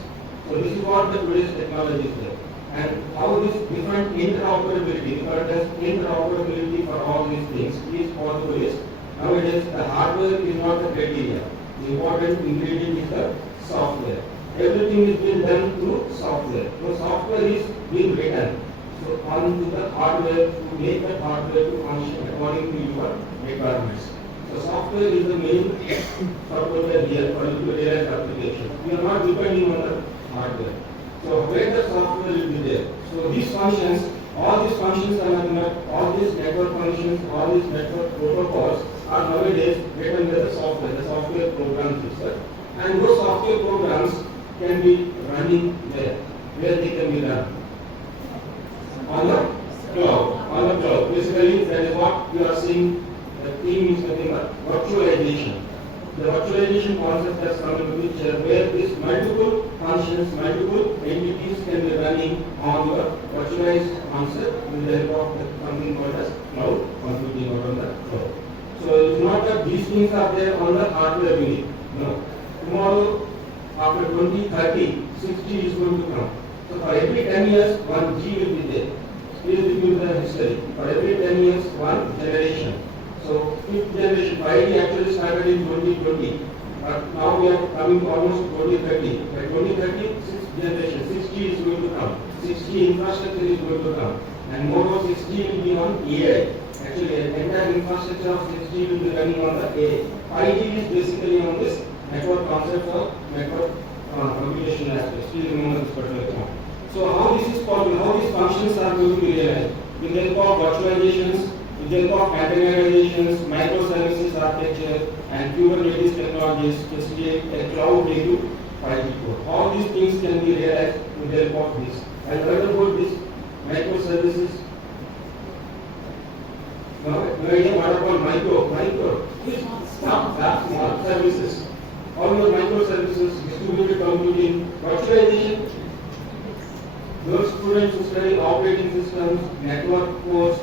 So this is what the today's technology is there. And how this different interoperability, because there's interoperability for all these things is possible is, nowadays the hardware is not the criteria. The important ingredient is the software. Everything is being done through software. So software is being written onto the hardware to make the hardware to function according to your requirements. So software is the main purpose here for you to realize application. We are not depending on the hardware. So where the software will be there. So these functions, all these functions are not, all these network functions, all these network protocols are nowadays written by the software programs itself. And those software programs can be running there, where they can be run. On the cloud. Basically, that is what we are seeing. The theme is nothing but virtualization. The virtualization concept has come into picture where these multiple functions, multiple entities can be running on your virtualized concept with the help of something called as cloud computing or on the cloud. So it's not that these things are there on the hardware unit. No. Tomorrow, after 2030, 6G is going to come. So for every 10 years, 1G will be there. Please review the history. For every 10 years, one generation. So fifth generation, 5G actually started in 2020. But now we are coming almost to 2030. By 2030, sixth generation, 6G is going to come. 6G infrastructure is going to come. And moreover, 6G will be on AI. Actually, the entire infrastructure of 6G will be running on the AI. 5G is basically on this network concept of network communication aspects. Please remember this particular point. So how this is possible, how these functions are going to be realized? With the help of virtualizations, with the help of containerizations, microservices architecture, and Kubernetes technologies, facilitate a cloud native 5G code. All these things can be realized with the help of this. And what about this microservices? No idea what about micro? Which small services. All those microservices, distributed computing, virtualization. Those students who study operating systems, network course,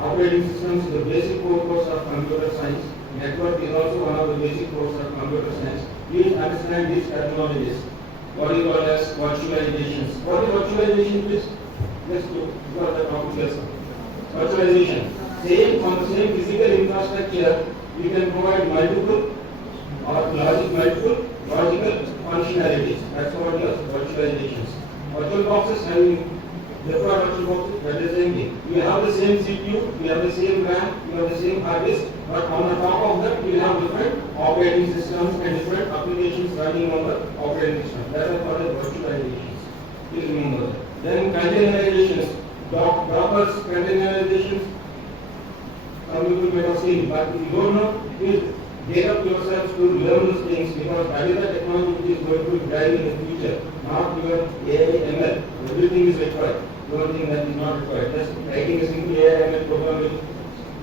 operating systems is the basic core course of computer science. Network is also one of the basic course of computer science. Please understand these terminologies. What is called as virtualizations. What is virtualization, please? Let's go for the topic lesson. Virtualization. On the same physical infrastructure, we can provide multiple logical functionalities. That's what is virtualizations. Virtual boxes having virtual boxes, that is the same thing. We have the same CPU, we have the same RAM, we have the same hard disk, but on the top of that we have different operating systems and different applications running on the operating system. That is called as virtualizations. Please remember that. Then containerizations. Docker's containerizations. Some people may have seen, but if you don't know, please get up yourselves to learn these things, because that is the technology which is going to be driving in the future, not your AI ML. Everything is required. The only thing that is not required. Just writing a simple AI ML program will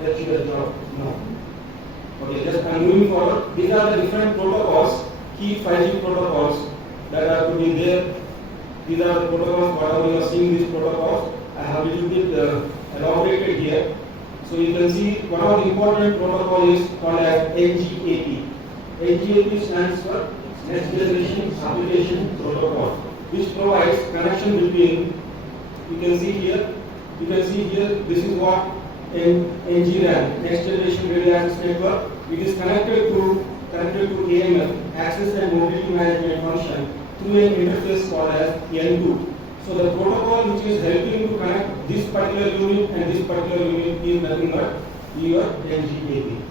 let you the job. No. Okay, just I'm moving forward. These are the different protocols, key 5G protocols that are to be there. These are the protocols, whatever you are seeing these protocols, I have a little bit elaborated here. So you can see one of the important protocol is called as NGAP. NGAP stands for Next Generation Application Protocol, which provides connection between, you can see here, this is what NGRAN, Next Generation Radio Access Network. It is connected to AMF, Access and Mobility Management Function, through an interface called as N2. So the protocol which is helping to connect this particular unit and this particular unit is nothing but your NGAP.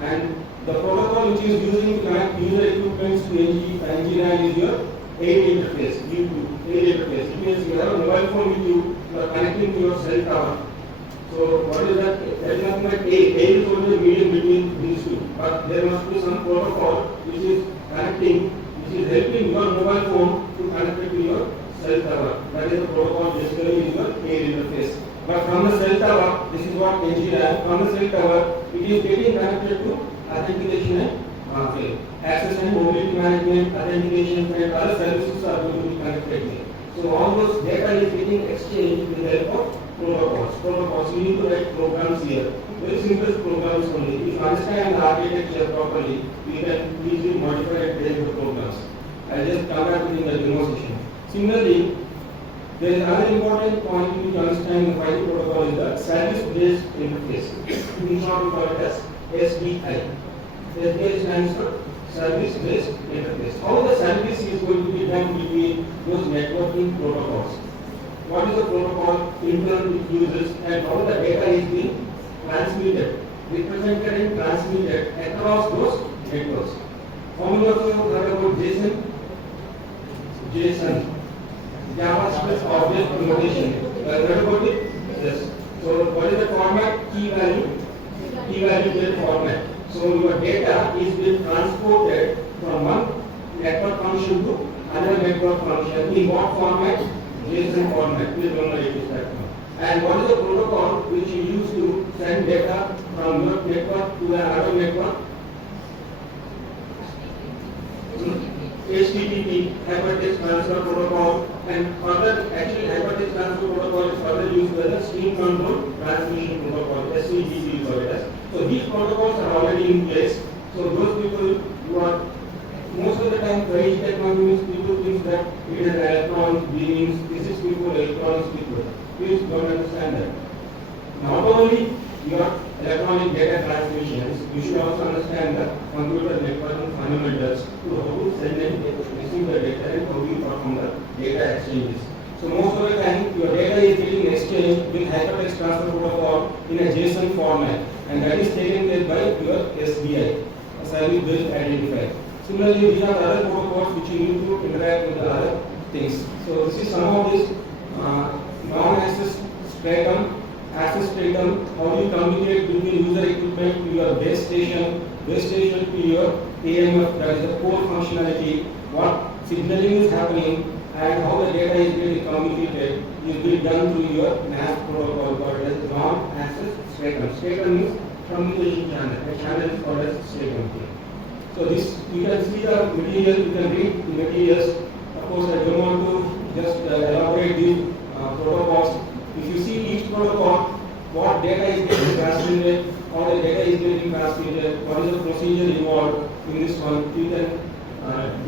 And the protocol which is using to connect user equipments to NGRAN is your AID interface, U2, AID interface. It means you have a mobile phone with you are connecting to your cell tower. So what is that? That is nothing but A is only the medium between these two. But there must be some protocol which is connecting, which is helping your mobile phone to connect it to your cell tower. That is the protocol basically is your AID interface. But from the cell tower, this is what NGRAN, from the cell tower, it is getting connected to authentication and access and mobility management, authentication and other services are going to be connected here. So all those data is getting exchanged with the help of protocols. You need to write programs here. Very simple programs only. If you understand the architecture properly, you can easily modify and create the programs. I'll just come back to in the demo session. Similarly, there is another important point you need to understand in the 5G protocol is the service-based interface. In short, we call it as SDI. SDI stands for service-based interface. How the service is going to be done between those networking protocols? What is the protocol internal it uses and how the data is being transmitted, represented and transmitted across those networks? How many of you heard about JSON? JavaScript object notation. Heard about it? Yes. So what is the format? Key value based format. So your data is being transported from one network function to another network function. In what format? JSON format. Please remember it is that one. And what is the protocol which you use to send data from your network to another network? HTTP, Hypertext Transfer Protocol, and further, actually Hypertext Transfer Protocol is further used by the Stream Control Transmission Protocol, SCTP is what it is. So these protocols are already in place. So those people who are, most of the time, 5G technology people think that it is electronics, beams, this is people, electronics people. Please don't understand that. Not only your electronic data transmissions, you should also understand the computer networking fundamentals to how to send and receive the data and how you perform the data exchanges. So most of the time your data is getting exchanged with Hypertext Transfer Protocol in a JSON format, and that is taken place by your SDI, a service based identifier. Similarly, these are the other protocols which you need to interact with the other things. So this is some of this non-access stratum, access stratum, how do you communicate between user equipment to your base station to your AMF, that is the core functionality, what signaling is happening and how the data is getting communicated is being done through your NAS protocol called as non-access statement. Statement means communication channel. A channel is called as statement. So this, you can see the material, you can read the materials. Of course, I don't want to just elaborate the protocols. If you see each protocol, what data is getting transmitted, how the data is getting transmitted, what is the procedure involved in this one, you can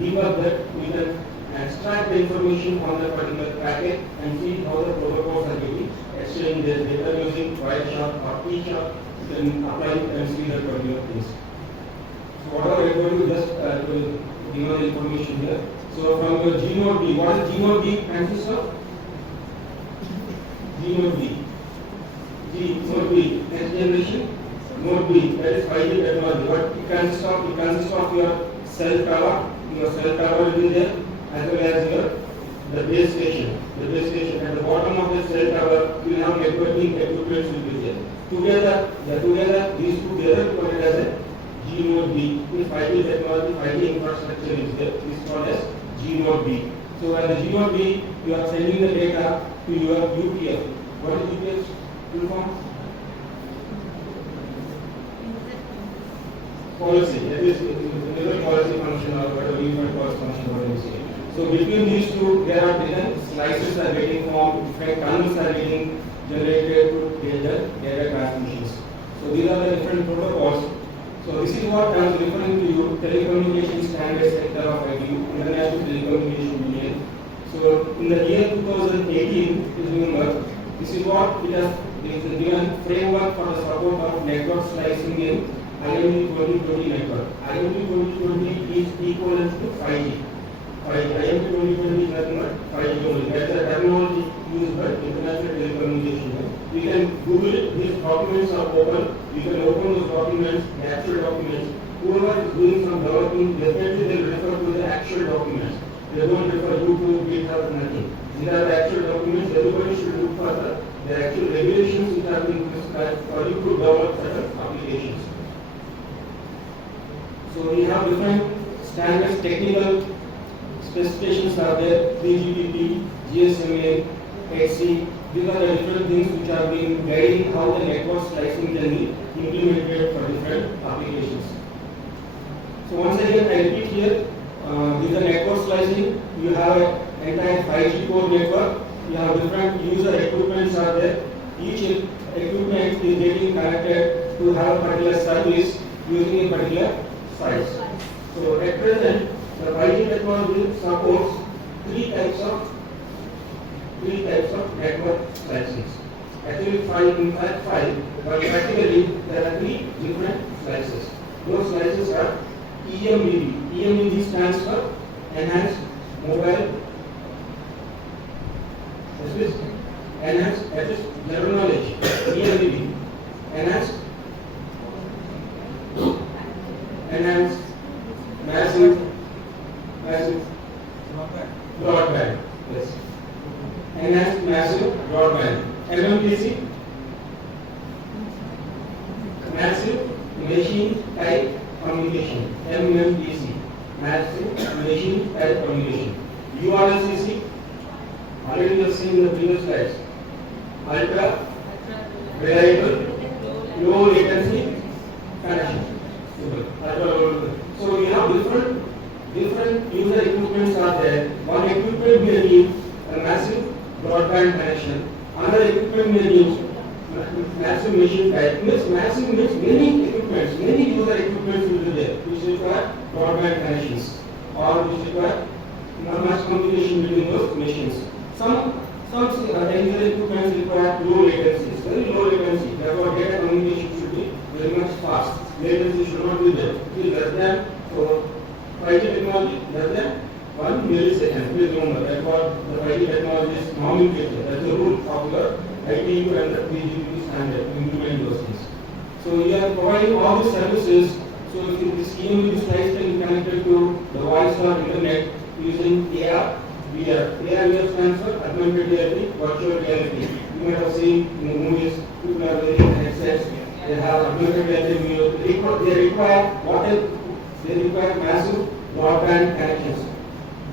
debug that, you can extract the information from the particular packet and see how the protocols are getting exchanged their data using Wireshark or T-Shark. You can apply it and see the particular things. So whatever I told you, just to give you the information here. So from your G node B, what is G node B consists of? G node B. G node B, next generation node B, that is 5G technology. What it consists of? It consists of your cell tower. Your cell tower will be there, as well as your the base station. The base station at the bottom of the cell tower, you have networking equipment will be there. Together, these two together called as a G node B. If 5G technology, 5G infrastructure is there, it is called as G node B. So at the G node B, you are sending the data to your UPF. What is UPF full form? Policy. That is the policy function or whatever you might call function, whatever you say. So between these two, there are different slices are getting formed, different tunnels are getting generated to get the data transmissions. So these are the different protocols. So this is what I was referring to you, telecommunication standard sector of ITU, International Telecommunication Union. So in the year 2018, please remember, this is what it has given framework for the support of network slicing in IMD 2020 network. IMD 2020 is equivalent to 5G. IMD 2020 is nothing but 5G only. That's the terminology used by International Telecommunication Union. You can Google it, these documents are open. You can open those documents, the actual documents. Whoever is doing some developing, definitely they will refer to the actual documents. They don't refer YouTube, GitHub, nothing. These are the actual documents. Everybody should look for the actual regulations which are being prescribed for you to develop certain applications. So we have different standards, technical specifications are there, 3GPP, GSMA, AICTE. These are the different things which are being guiding how the network slicing can be implemented for different applications. So once again, I repeat here, these are network slicing. You have an entire 5G core network. You have different user equipments are there. Each equipment is getting connected to have a particular service using a particular size. So at present, the 5G technology supports three types of network slices. Actually, five, but practically there are three different slices. Those slices are EMBB. EMBB stands for Enhanced Mobile Enhanced General Knowledge. EMBB. Enhanced Massive Broadband. Yes. Enhanced Massive Broadband. MMTC. Massive Machine Type Communication. MMTC. Massive Machine Type Communication. URLCC. Already you have seen the previous slides. Ultra Reliable Low Latency Connection. So we have different user equipments are there. One equipment may need a massive broadband connection. Another equipment may need massive machine type. Massive means many equipments, many user equipments will be there, which require broadband connections or which require much communication between those machines. Some user equipments require low latency, very low latency. Therefore, data communication should be very much fast. Latency should not be there. It is less than 5G technology less than 1 millisecond. Please remember that what the 5G technology is nomenclature. That's the rule of your ITU and the 3GPP standard. Implement those things. So we are providing all these services. So if this EMB slice can be connected to the voice or internet using AR, VR. AR stands for augmented reality, virtual reality. You might have seen in the movies, people are wearing headsets. They have augmented reality. They require massive broadband connections.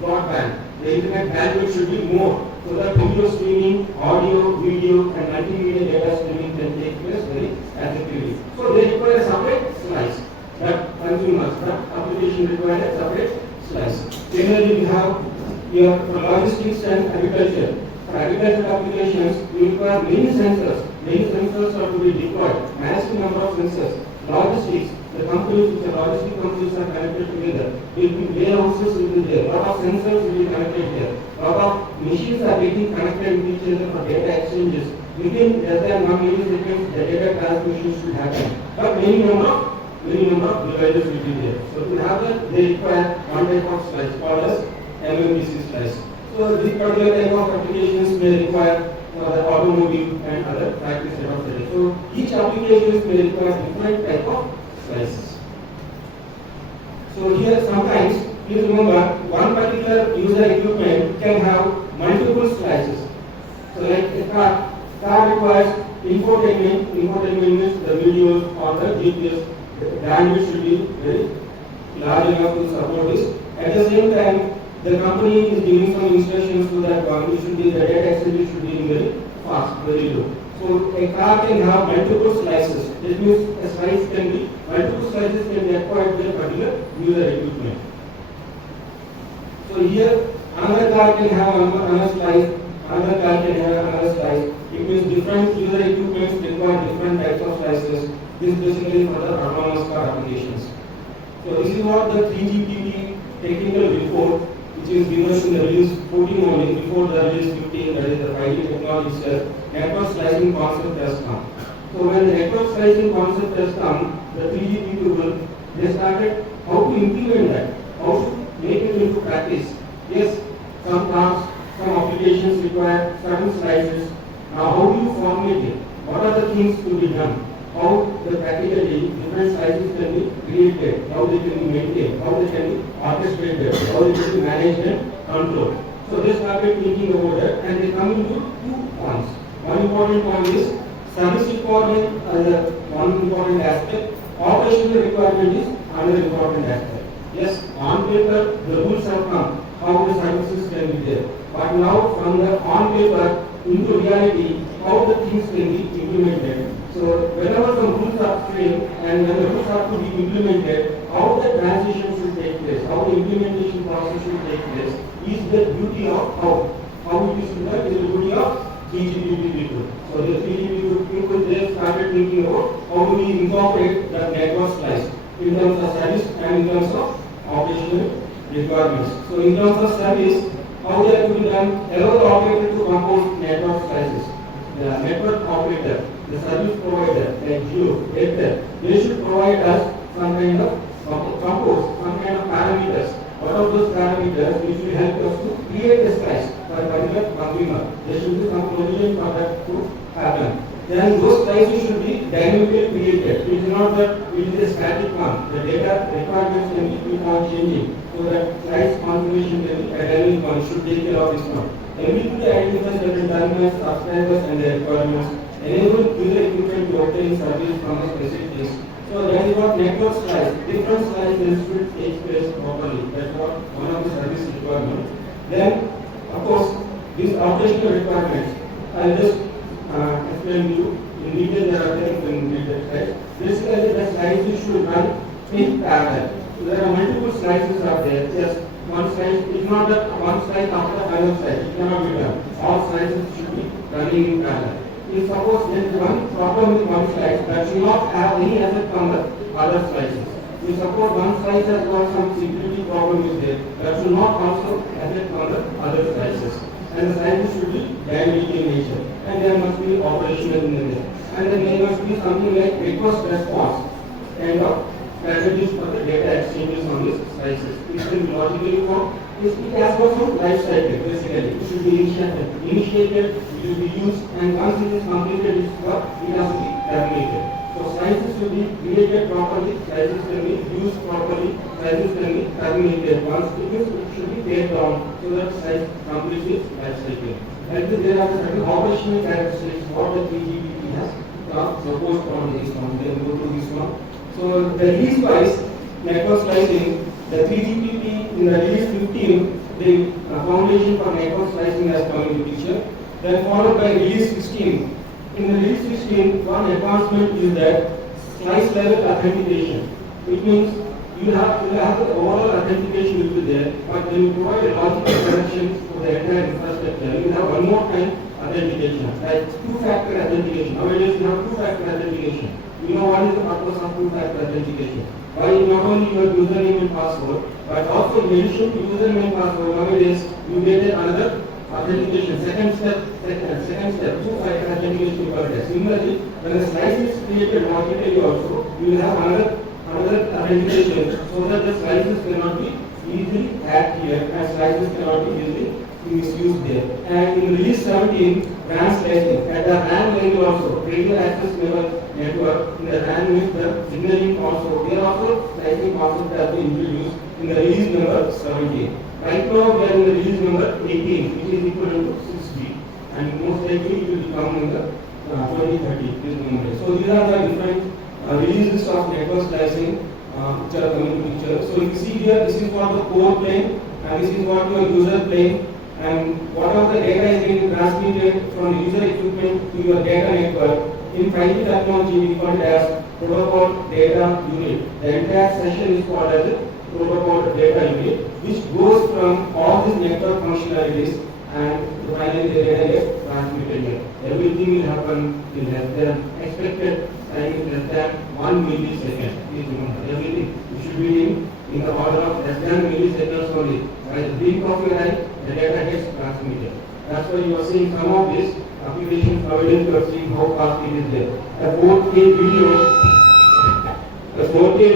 broadband. The internet bandwidth should be more, so that video streaming, audio, video, and multimedia data streaming can take place very effectively. So they require a separate slice. That consumers, that application require a separate slice. Generally, we have here for logistics and agriculture. For agricultural applications, we require many sensors. Many sensors are to be deployed. Massive number of sensors. Logistics, the companies which are logistic companies are connected together. There will be warehouses will be there. Lot of sensors will be connected here. Lot of machines are getting connected with each other for data exchanges. Within less than 1 millisecond, the data transmission should happen. But many number of devices will be there. So to have that, they require one type of slice called as MMBC slice. So this particular type of applications may require the automobile and other factory set of settings. So each application may require different type of slices. So here sometimes, please remember, one particular user equipment can have multiple slices. So like a car requires infotainment. Infotainment means the videos or the GPS. The bandwidth should be very large enough to support this. At the same time, the company is giving some instructions to that one. The data exchange should be very fast, very low. So a car can have multiple slices. That means a slice can be, multiple slices can be acquired with a particular user equipment. So here, another car can have another slice, another car can have another slice. It means different user equipments require different types of slices. This is basically for the autonomous car applications. So this is what the 3GPP technical report, which is given in the release 14 only, before the release 15, that is the 5G technology itself, network slicing concept has come. So when the network slicing concept has come, the 3GPP people, they started how to implement that, how to make it into practice. Yes, some tasks, some applications require certain slices. Now how do you formulate it? What are the things to be done? How the practically different slices can be created, how they can be maintained, how they can be orchestrated, how they can be managed and controlled. So they started thinking about that and they come into 2 points. One important point is service requirement as one important aspect, operational requirement is another important aspect. Yes, on paper the rules have come, how the services can be there. But now from the on paper into reality, how the things can be implemented. So whenever the rules are framed and when the rules have to be implemented, how the transition should take place, how the implementation process should take place, is the duty of how it is done is the duty of 3GPP people. So the 3GPP people they started thinking about how do we incorporate the network slice in terms of service and in terms of operational requirements. So in terms of service, how they are to be done, allow the operator to compose network slices. The network operator, the service provider, like Jio, ATAL, they should provide us some kind of some kind of parameters. What are those parameters which will help us to create a slice for a particular consumer? There should be some provision for that to happen. Then those slices should be dynamically created. It is not that it is a static one. The data requirements can keep on changing. So that slice configuration can be a dynamic one. Should take care of this one. Ability to identify certain terminals, subscribers and their requirements. Enable user equipment to obtain service from a specific place. So that is what network slice. Different slices should take place properly. That's what one of the service requirements. Then, of course, these operational requirements. I'll just explain to you in detail. There are things in detail, right? Basically, the slices should run in parallel. So there are multiple slices are there. Just one slice. It's not that one slice after another slice. It cannot be done. All slices should be running in parallel. If suppose there is one problem with one slice, that should not have any effect on the other slices. If suppose one slice has got some security problem is there, that should not also affect on the other slices. And the slices should be dynamic in nature. And there must be operational in there. And then there must be something like request response kind of strategies for the data exchanges on these slices. It will be logically formed. It has got some life cycle basically. It should be initiated, it will be used, and once it is completed its work, it has to be terminated. So slices should be created properly, slices can be used properly, slices can be terminated. Once it should be paid down so that slice completes its life cycle. And there are certain operational characteristics what the 3GPP has supposed on this one. Then go to this one. So the least wise network slicing The 3GPP in the release 15, the foundation for network slicing has come into picture. Then followed by release 16. In the release 16, one advancement is that slice level authentication. It means you have the overall authentication will be there, but when you provide a logical connection for the entire infrastructure, you have one more time authentication, like two-factor authentication. Nowadays you have two-factor authentication. You know what is the purpose of two-factor authentication? By not only your username and password, but also in addition to username and password, nowadays you get another authentication. Second step, two-factor authentication you got. Similarly, when a slice is created logically also, you will have another authentication so that the slices cannot be easily hacked here and slices cannot be easily misused there. And in release 17, RAN slicing at the RAN level also, radio access level network in the RAN with the signaling also, here also slicing concept has been introduced in the release number 17. Right now we are in the release number 18, which is equivalent to 6G, and most likely it will come in the 2030. So these are the different releases of network slicing which are coming to picture. So you see here, this is what the core plane, and this is what your user plane, and whatever the data is being transmitted from the user equipment to your data network. In 5G technology, we call it as protocol data unit. The entire session is called as a protocol data unit, which goes from all these network functionalities and finally the data gets transmitted here. Everything will happen in less than expected time is less than 1 millisecond. Please remember, everything should be in the order of less than milliseconds only. By the blink of your eye, the data gets transmitted. That's why you are seeing some of these applications nowadays. You are seeing how fast it is there. A 4K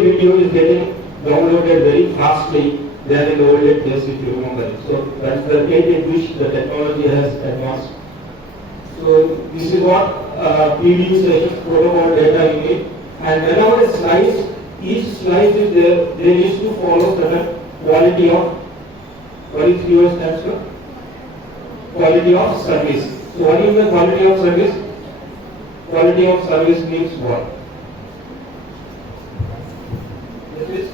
video is getting downloaded very fastly than in the olden days, if you remember. So that's the rate at which the technology has advanced. So this is what BVC protocol data unit. And whenever a slice, each slice is there, they need to follow certain quality of, what is QoS stands for? Quality of service. So what is the quality of service? Quality of service means what? This is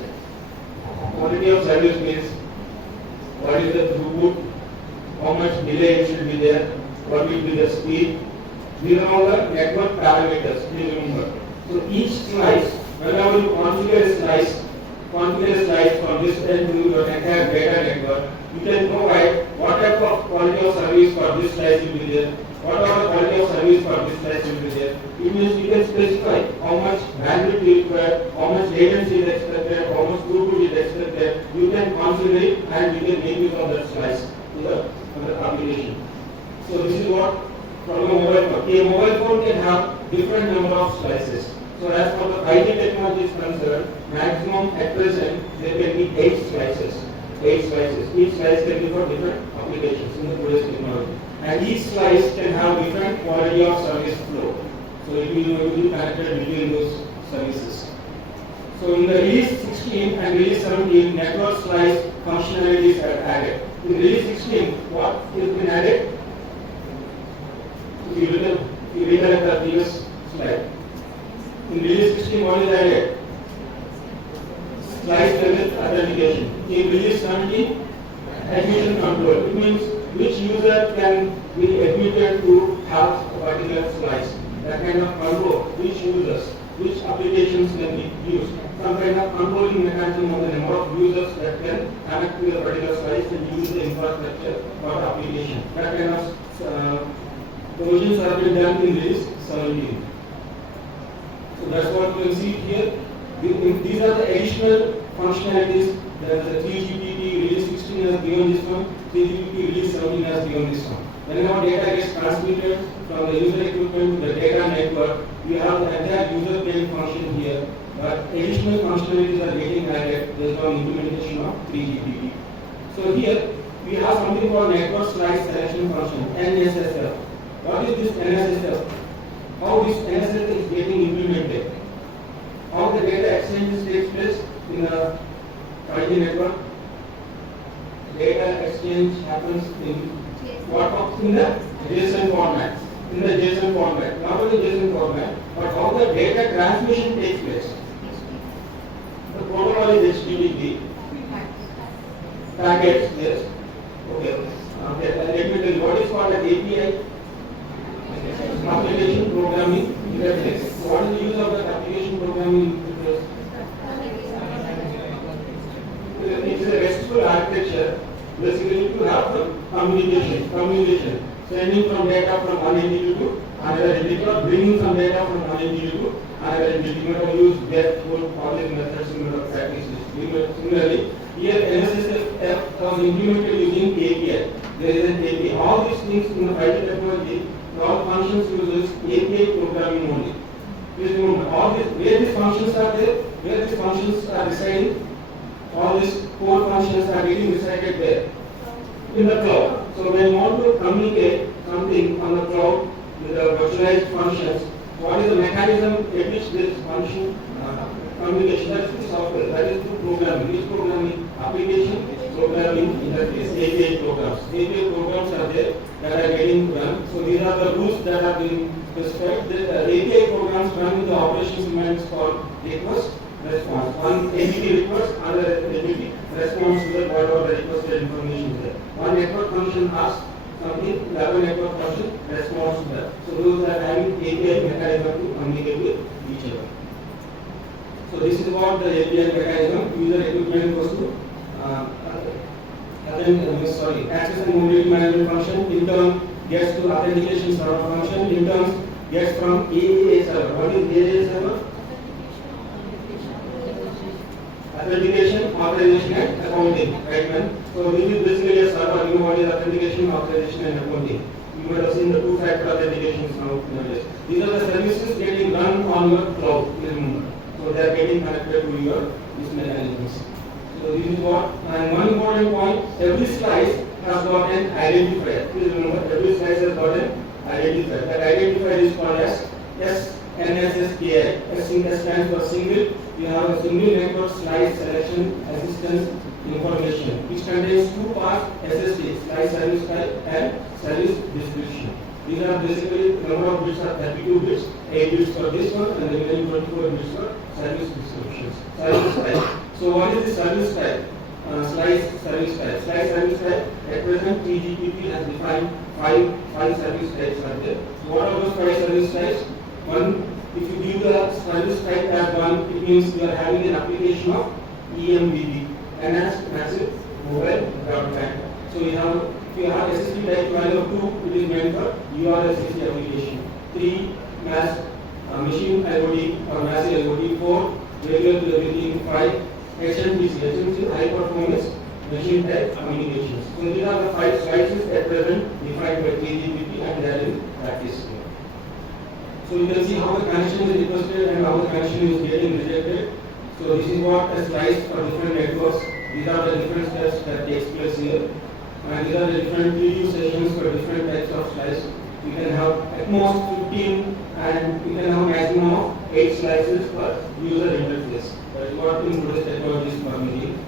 quality of service means what is the throughput, how much delay should be there, what will be the speed. These are all the network parameters, please remember. So each slice, whenever you configure a slice from this end to your entire data network, you can provide what type of quality of service for this slice will be there, what are the quality of service for this slice will be there. It means you can specify how much bandwidth is required, how much latency is expected, how much throughput is expected. You can configure it and you can make use of that slice to the application. So this is what from a mobile phone. A mobile phone can have different number of slices. So as for the 5G technology is concerned, maximum at present there can be 8 slices. 8 slices. Each slice can be for different applications in the today's technology. And each slice can have different quality of service flow. So it will be connected between those services. So in the release 16 and release 17, network slice functionalities are added. In release 16, what has been added? If you recollect the previous slide. In release 16, what is added? Slice level authentication. In release 17, admission control. It means which user can be admitted to have a particular slice. That kind of control. Which users, which applications can be used. Some kind of controlling mechanism of the number of users that can connect to a particular slice and use the infrastructure for the application. That kind of provisions have been done in release 17. So that's what you can see here. These are the additional functionalities that the 3GPP release 16 has given this one, 3GPP release 17 has given this one. Whenever data gets transmitted from the user equipment to the data network, we have the entire user plane function here, but additional functionalities are getting added based on implementation of 3GPP. So here we have something called network slice selection function, NSSF. What is this NSSF? How this NSSF is getting implemented? How the data exchanges takes place in the 5G network? Data exchange happens in what? In the JSON format. In the JSON format. Not only JSON format, but how the data transmission takes place. The protocol is HTTP. packets, yes. Okay. Let me tell you what is called as API, application programming interface. So what is the use of that application programming interface? It is a RESTful architecture. Basically, to have the communication, sending from data from one entity to another entity, or bringing some data from one entity to another entity. You may use get, pull, all these methods in the practices. Similarly, here NSSF was implemented using API. There is an API. All these things in the 5G technology, all functions uses API programming only. Please remember, all these, where these functions are there, where these functions are residing, all these core functions are getting resided there in the cloud. So when you want to communicate something on the cloud with the virtualized functions, what is the mechanism at which this function communication? That is the software. That is the programming. Which programming? Application programming interface. API programs. API programs are there that are getting run. So these are the rules that are being prescribed. The API programs run in the operations domain is called request response. One entity request, another entity responds to the whatever the requested information is there. One network function asks something, the other network function responds to that. So those are having API mechanism to communicate with each other. So this is what the API mechanism. User equipment goes to access and mobility management function. In turn gets to authentication server function. In turn gets from AAA server. What is AAA server? Authentication, authorization and accounting, right man? So this is basically a server. You know what is authentication, authorization and accounting. You might have seen the two-factor authentications nowadays. These are the services getting run on your cloud. So they are getting connected to your these mechanisms. So this is what, and one important point, every slice has got an identifier. Please remember, every slice has got an identifier. That identifier is called as SNSSKI. S stands for single. You have a single network slice selection assistance information, which contains two parts: SSD, slice service type, and service description. These are basically the number of bits are 32 bits, 8 bits for this one, and the remaining 24 bits for service descriptions. Service type. So what is the service type? Slice service type. Slice service type. At present, TGPP has defined five service types are there. So what are those 5 service types? One, if you give the service type as one, it means you are having an application of EMBB, Enhanced Massive Mobile Broadband. So if you have SSD type value of 2, it is meant for URSSD application. 3, mass machine IoT or massive IoT. 4, regular to everything. 5, HMPC. HMPC is high performance machine type communications. So these are the 5 slices at present defined by TGPP and they are in practice. So you can see how the connection is requested and how the connection is getting rejected. So this is what a slice for different networks. These are the different steps that takes place here. And these are the different preview sessions for different types of slice. You can have at most 15 and you can have a maximum of 8 slices per user interface. That is what in today's technology is permitting.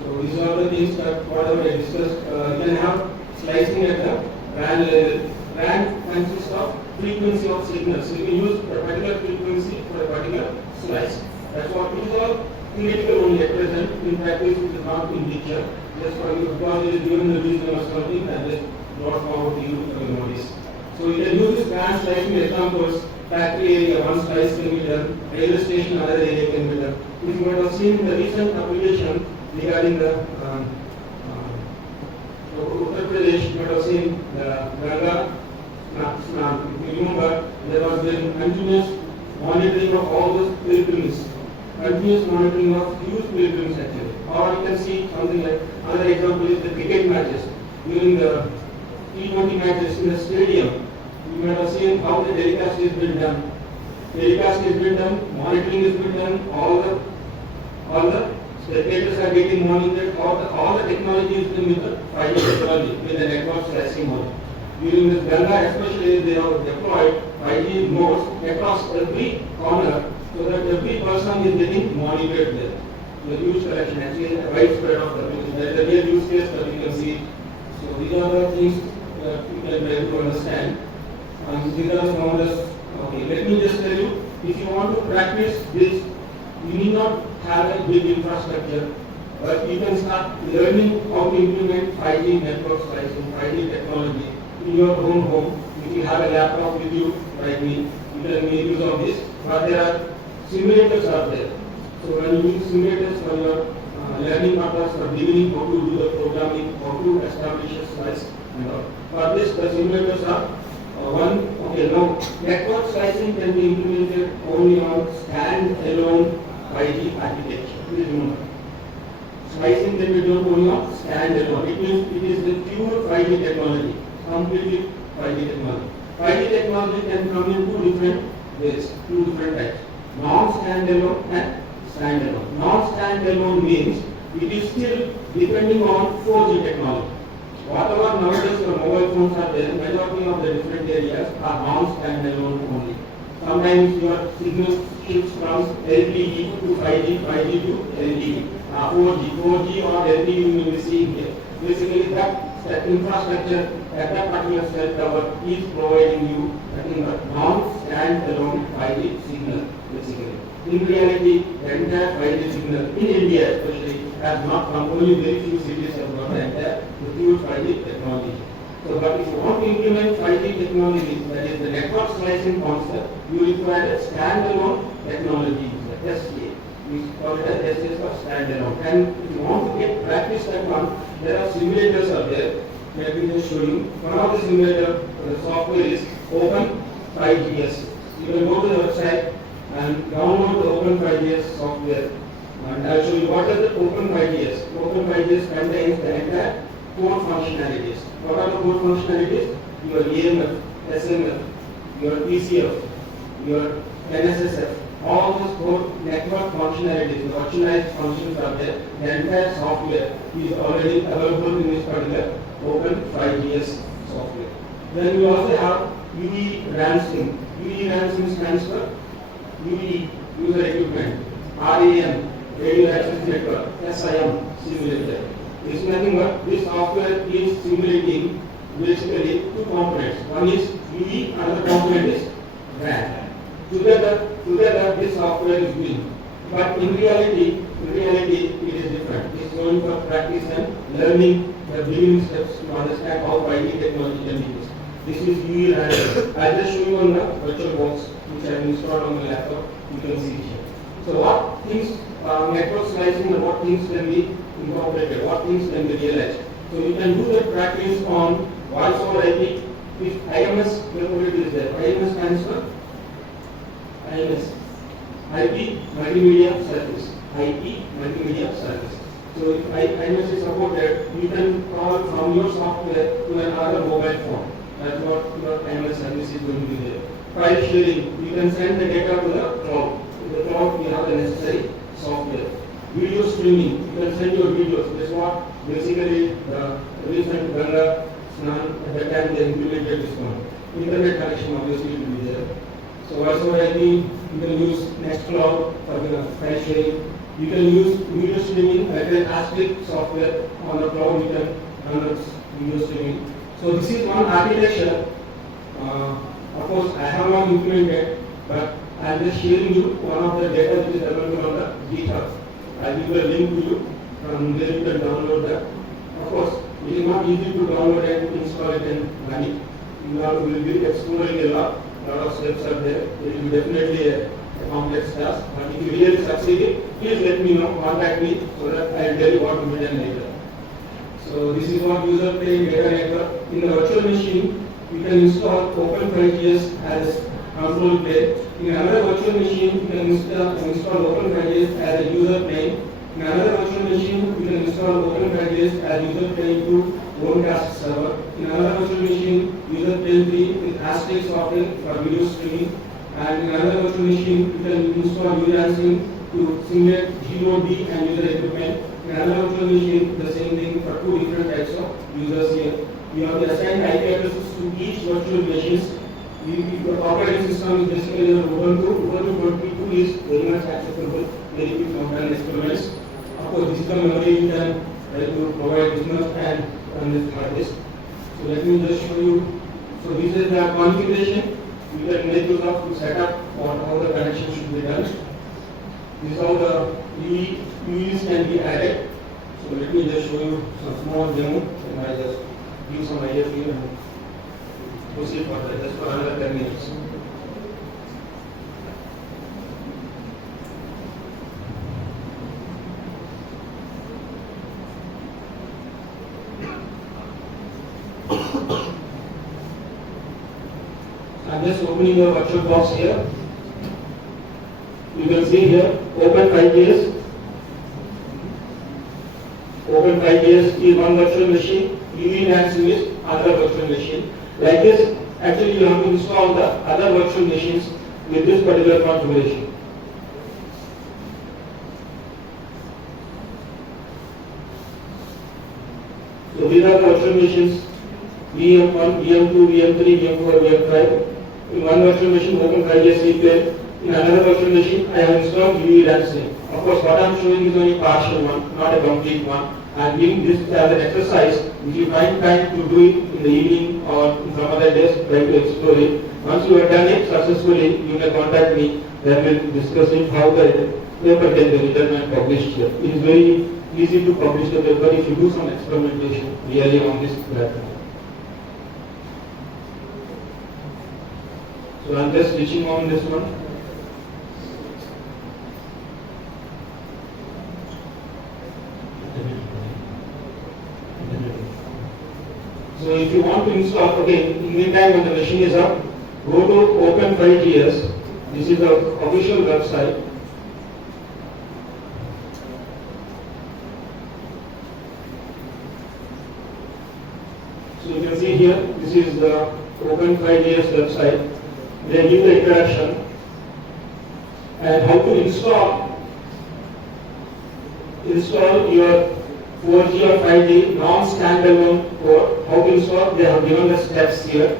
So these are the things that whatever I discussed. You can have slicing at the RAN level. RAN consists of frequency of signals. So you can use a particular frequency for a particular slice. That's what it is all theoretical only at present. In practice, it is not in picture. Just for you, because it is given the reason or something, and just brought forward to you for your notice. So you can use this RAN slicing examples. Factory area, one slice can be done. Railway station, another area can be done. If you have seen the recent application regarding the Uttar Pradesh, you might have seen the Ganga. If you remember, there was been continuous monitoring of all those pilgrims, continuous monitoring of huge pilgrims actually. Or you can see something like, another example is the cricket matches. During the T20 matches in the stadium, you might have seen how the telecast is being done. Telecast is being done, monitoring is being done, all the spectators are getting monitored, all the technology is being with the 5G technology, with the network slicing mode. During this Ganga especially, they have deployed 5G nodes across every corner so that every person is getting monitored there. The huge collection, actually a widespread of the there is a real use case that you can see. So these are the things that you can be able to understand. And these are some of the, okay, let me just tell you, if you want to practice this, you need not have a big infrastructure but you can start learning how to implement 5G network slicing, 5G technology in your own home. If you have a laptop with you, like me, you can make use of this. But there are simulators out there. So when you use simulators for your learning purpose, for beginning how to do the programming, how to establish a slice and all. For this, the simulators are now network slicing can be implemented only on stand-alone 5G architecture. Please remember. Slicing can be done only on stand-alone. It means it is the pure 5G technology, completely 5G technology. 5G technology can come in two different ways, two different types. Non-standalone and standalone. Non-standalone means it is still depending on 4G technology. Whatever nowadays your mobile phones are there, majority of the different areas are non-standalone only. Sometimes your signal shifts from LTE to 5G, 5G to LTE, 4G or LTE you will be seeing here. Basically that infrastructure at that particular cell tower is providing you non-standalone 5G signal basically. In reality, the entire 5G signal in India especially has not come. Only very few cities have got the pure 5G technology. So, but if you want to implement 5G technology, that is the network slicing concept, you require a standalone technology, the SA. We call it as SS or standalone. And if you want to get practice that one, there are simulators out there. Let me just show you. One of the simulator, the software is Open5GS. You can go to the website and download the Open5GS software. And I'll show you what is the Open5GS. Open5GS contains the entire core functionalities. What are the core functionalities? Your EMF, SMF, your PCF, your NSSF, all those core network functionalities, the virtualized functions are there. The entire software is already available in this particular Open5GS software. Then we also have UE ransing. UE ransing stands for UE, user equipment, RAM, radio access network, SIM, simulator. This is nothing but this software is simulating basically two components. One is UE, another component is RAM. Together this software is doing. But in reality it is different. It is going for practice and learning the beginning steps to understand how 5G technology can be used. This is UE RAM. I'll just show you on the virtual box which I have installed on my laptop. You can see here. So what things network slicing and what things can be incorporated, what things can be realized. So you can do that practice on voice over IP. If IMS capability is there, IMS stands for IMS, IP Multimedia Service. IP Multimedia Service. So if IMS is supported, you can call from your software to another mobile phone. That's what your IMS service is going to be there. File sharing, you can send the data to the cloud. In the cloud, you have the necessary software. Video streaming, you can send your videos. That's what basically the recent Ganga Snan at that time they implemented this one. Internet connection obviously will be there. So voice over IP, you can use Nextcloud for the file sharing. You can use video streaming as an AICTE software on the cloud. You can run video streaming. So this is one architecture. Of course, I have not implemented, but I am just sharing you one of the data which is available on the GitHub. I will give a link to you. From there you can download that. Of course, it is not easy to download and install it and run it. You will be exploring a lot of steps are there. It will be definitely a complex task. But if you really succeed, please let me know, contact me so that I will tell you what to be done later. So this is what user plane data network. In the virtual machine, you can install Open5GS as control plane. In another virtual machine, you can install Open5GS as a user plane. In another virtual machine, you can install Open5GS as user plane to broadcast server. In another virtual machine, user plane 3 with AICTE software for video streaming. And in another virtual machine, you can install URANSing to simulate G-Node and user equipment. In another virtual machine, the same thing for two different types of users here. You have to assign IP addresses to each virtual machines. The operating system is basically Ubuntu. Ubuntu 22 is very much accessible, very quick compile experiments. Of course, digital memory you can try to provide this much and run this like this. So let me just show you. So this is the configuration. You can make use of to set up how the connection should be done. This is how the UEs can be added. So let me just show you some small demo and I just give some idea to you and proceed further just for another 10 minutes. I'm just opening the virtual box here. You can see here, open 5 Open 5 is one virtual machine, UV enhancing is other virtual machine. Like this, actually you have to install the other virtual machines with this particular configuration. So these are the virtual machines, VM1, VM2, VM3, VM4, VM5. In one virtual machine, open 5 CPL. In another virtual machine, I have installed UV enhancing. Of course, what I am showing is only partial one, not a complete one. I am giving this as an exercise. If you find time to do it in the evening or in some other days, try to explore it. Once you have done it successfully, you may contact me. Then we will discuss it how the paper can be written and published here. It is very easy to publish the paper if you do some experimentation really on this platform. So I am just switching on this one. So if you want to install, okay, in the meantime when the machine is up, go to Open 5GS. This is the official website. So you can see here, this is the Open 5GS website. They give the introduction and how to install your 4G or 5G non-standalone code. How to install? They have given the steps here.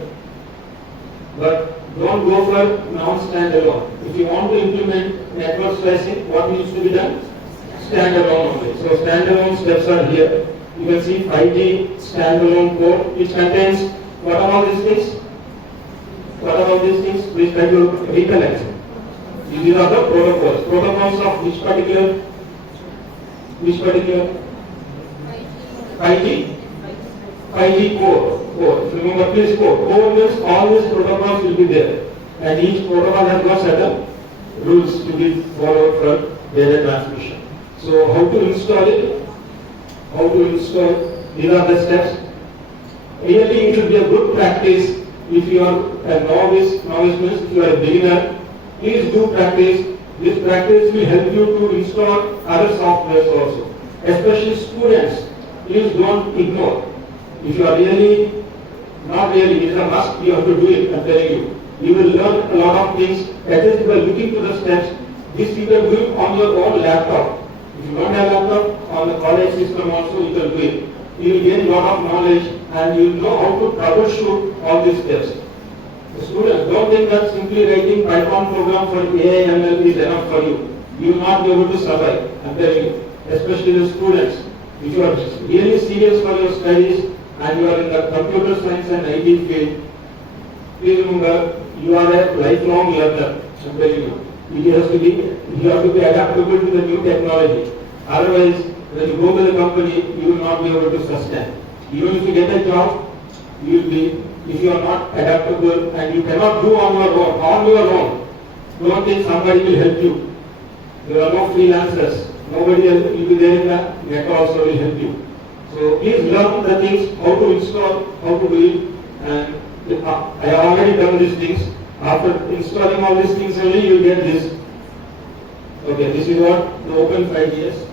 But don't go for non-standalone. If you want to implement network slicing, what needs to be done? Standalone only. So standalone steps are here. You can see 5G standalone code which contains what are all these things? What about these things? Please try to recollect. These are the protocols. Protocols of which particular 5G core. Remember, please core. Core means all these protocols will be there, and each protocol has got certain rules to be followed for data transmission. So, how to install it? How to install? These are the steps. Really, it should be a good practice. If you are a novice means if you are a beginner, please do practice. This practice will help you to install other softwares also. Especially students, please don't ignore. If you are really, not really, it is a must, you have to do it, I am telling you. You will learn a lot of things, at least by looking to the steps. This you can do it on your own laptop. If you don't have laptop, on the college system also you can do it. You will gain a lot of knowledge and you will know how to troubleshoot all these steps. The students, don't think that simply writing Python program for AI ML is enough for you. You will not be able to survive, I am telling you. Especially the students. If you are really serious for your studies and you are in the computer science and IT field, please remember you are a lifelong learner. I am telling you. You have to be adaptable to the new technology. Otherwise, when you go to the company, you will not be able to sustain. Even if you get a job, you will be, if you are not adaptable and you cannot do on your own, don't think somebody will help you. There are no freelancers. Nobody else will be there in the net also will help you. So please learn the things, how to install, how to do it, and I have already done these things. After installing all these things only you get this. Okay, this is what the Open 5GS.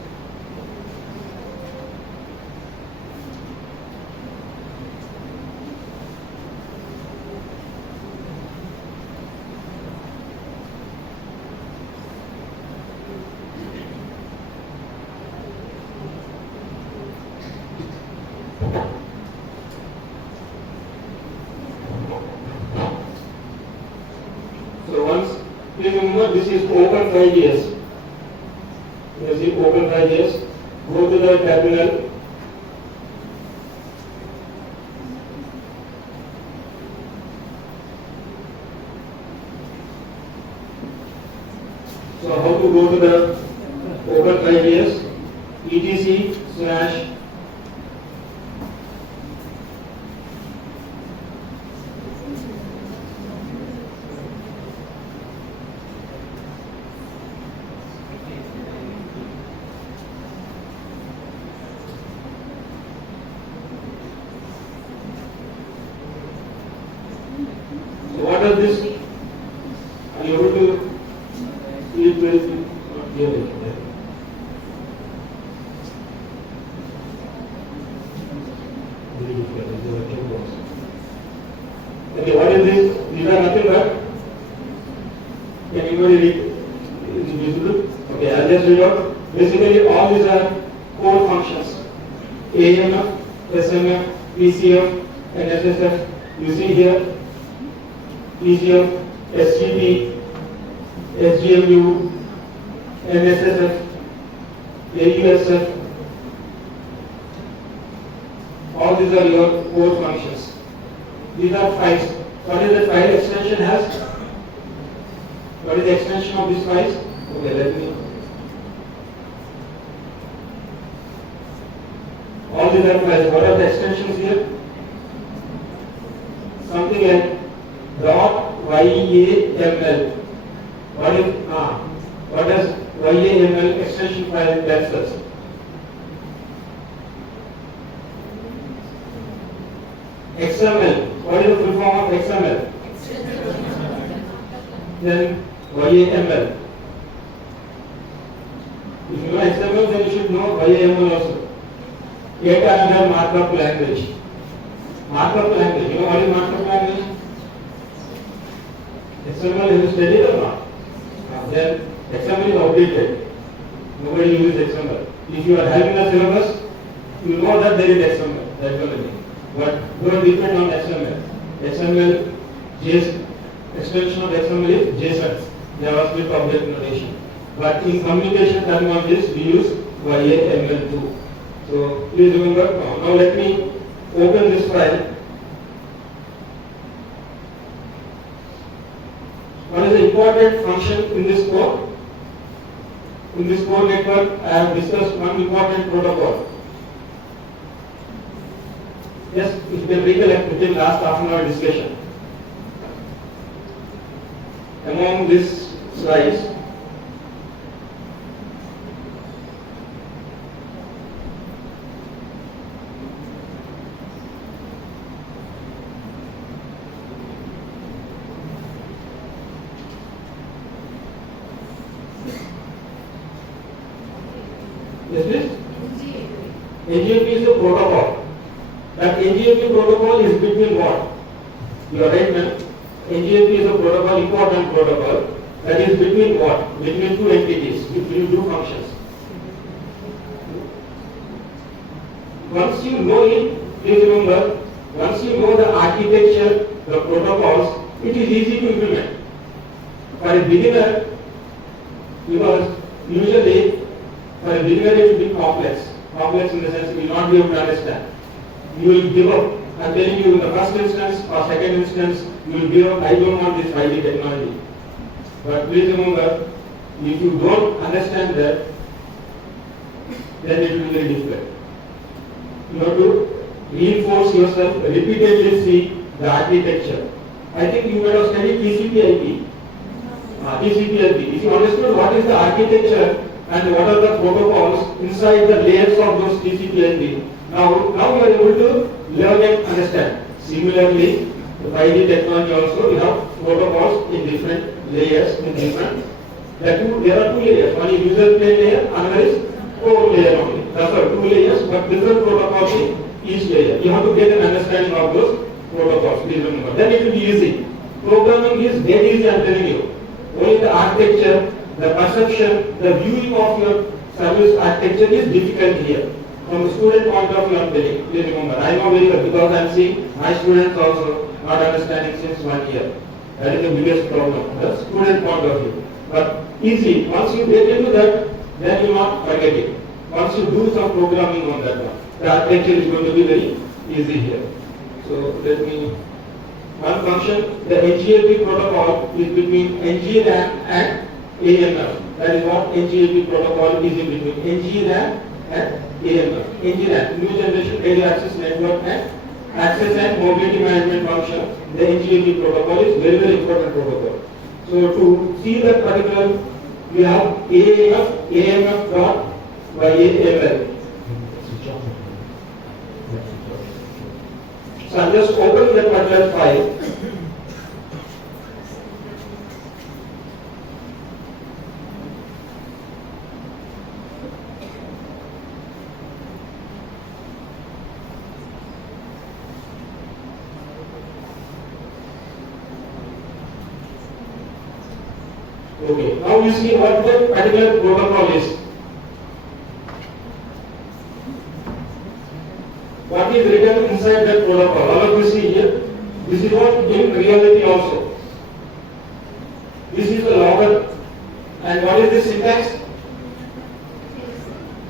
So once, please remember this is Open 5GS. You see Open 5GS. Go to the terminal. So how to go to the Open 5GS? etc slash so what is this? Are you able to see it very clearly? Very difficult. This is a keyboard. Okay, what is this? These are nothing but. Can anybody read? Is it visible? Okay, I'll just read out. Basically, all these are core functions: AMF, SMF, PCF, and SSF. You see here, PCF, SGP, SGMU, NSSF, AUSF. All these are your core functions. These are files. What is the file extension has? What is the extension of these files? Okay, let me. All these are files. What are the extensions here? Something like .yaml. What does YAML extension file tells us? XML. What is the full form of XML? Then YAML. If you know XML, then you should know YAML also. ATAL markup language. Markup language. You know what is markup language? XML have you studied or not? Then XML is outdated. Nobody uses XML. If you are having a syllabus, you know that there is XML. That's what I mean. But don't depend on XML. XML, extension of XML is JSON, JavaScript Object Notation. But in communication terminologies, we use YAML too. So please remember. Now let me open this file. What is the important function in this core? In this core network, I have discussed one important protocol. Yes, if you can recollect within last half an hour discussion. Among these slides, yes, please? NGAP is a protocol. That NGAP protocol is between what? You are right, man. NGAP is a protocol, important protocol. That is between what? Between two entities, between two functions. Once you know it, please remember, once you know the architecture, the protocols, it is easy to implement. For a beginner, because usually for a beginner it will be complex. Complex in the sense you will not be able to understand. You will give up. I am telling you in the first instance or second instance, you will give up. I don't want this 5D technology. But please remember, if you don't understand that, then it will be very difficult. You have to reinforce yourself, repeatedly see the architecture. I think you might have studied TCP/IP. TCP/IP. If you understood what is the architecture and what are the protocols inside the layers of those TCP/IP, now you are able to learn and understand. Similarly, the 5D technology also, we have protocols in different layers, in different. There are two layers. One is user plane layer, another is core layer only. That's all, two layers, but different protocols in each layer. You have to get an understanding of those protocols. Please remember. Then it will be easy. Programming is dead easy. I am telling you. Only the architecture, the perception, the viewing of your service architecture is difficult here. From the student point of view, I am telling. Please remember. I know very well because I am seeing my students also not understanding since 1 year. That is the biggest problem. The student point of view. But easy. Once you get into that, then you will not forget it. Once you do some programming on that one, the architecture is going to be very easy here. So let me. One function, the NGAP protocol is between NGRAM and AMF. That is what NGAP protocol is in between NGRAM and AMF. NGNAT, New Generation Radio Access Network and Access and Mobility Management Function. The NGNP protocol is very, very important protocol. So to see that particular, we have AMF dot by AML. So I'm just opening that particular file. Okay, now you see what the particular protocol is. What is written inside that protocol? All of you see here. This is what in reality also. This is the logger. And what is this syntax?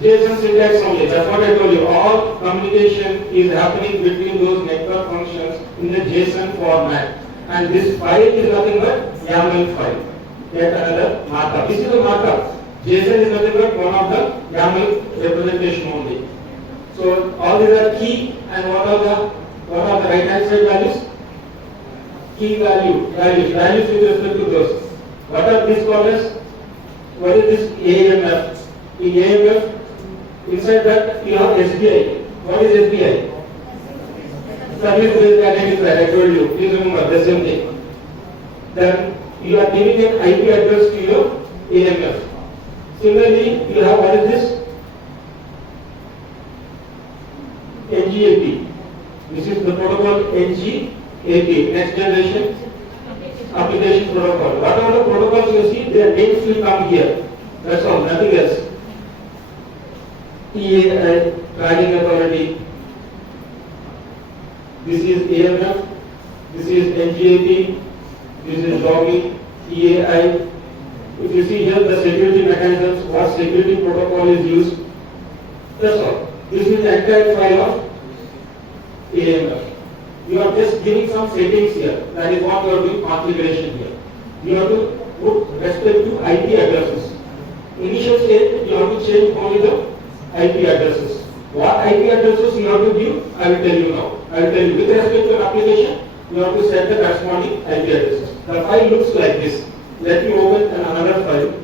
JSON syntax only. That's what I told you. All communication is happening between those network functions in the JSON format. And this file is nothing but YAML file. Yet another markup. This is the markup. JSON is nothing but one of the YAML representation only. So all these are key, and what are the right hand side values? Key values with respect to those. What are these called as? What is this AMF? In AMF, inside that you have SBI. What is SBI? Service based identifier. I told you. Please remember the same thing. Then you are giving an IP address to your AMF. Similarly, you have what is this? NGAP. This is the protocol NGAP, Next Generation Application Protocol. Whatever the protocols you see, their names will come here. That's all, nothing else. TAI, Tracking Authority. This is AMF. This is NGAP. This is logging, TAI. If you see here the security mechanisms, what security protocol is used. That's all. This is the entire file of AMF. You are just giving some settings here. That is what you are doing configuration here. You have to put respect to IP addresses. Initial stage, you have to change only the IP addresses. What IP addresses you have to give, I will tell you now. I will tell you with respect to an application, you have to set the corresponding IP addresses. The file looks like this. Let me open another file.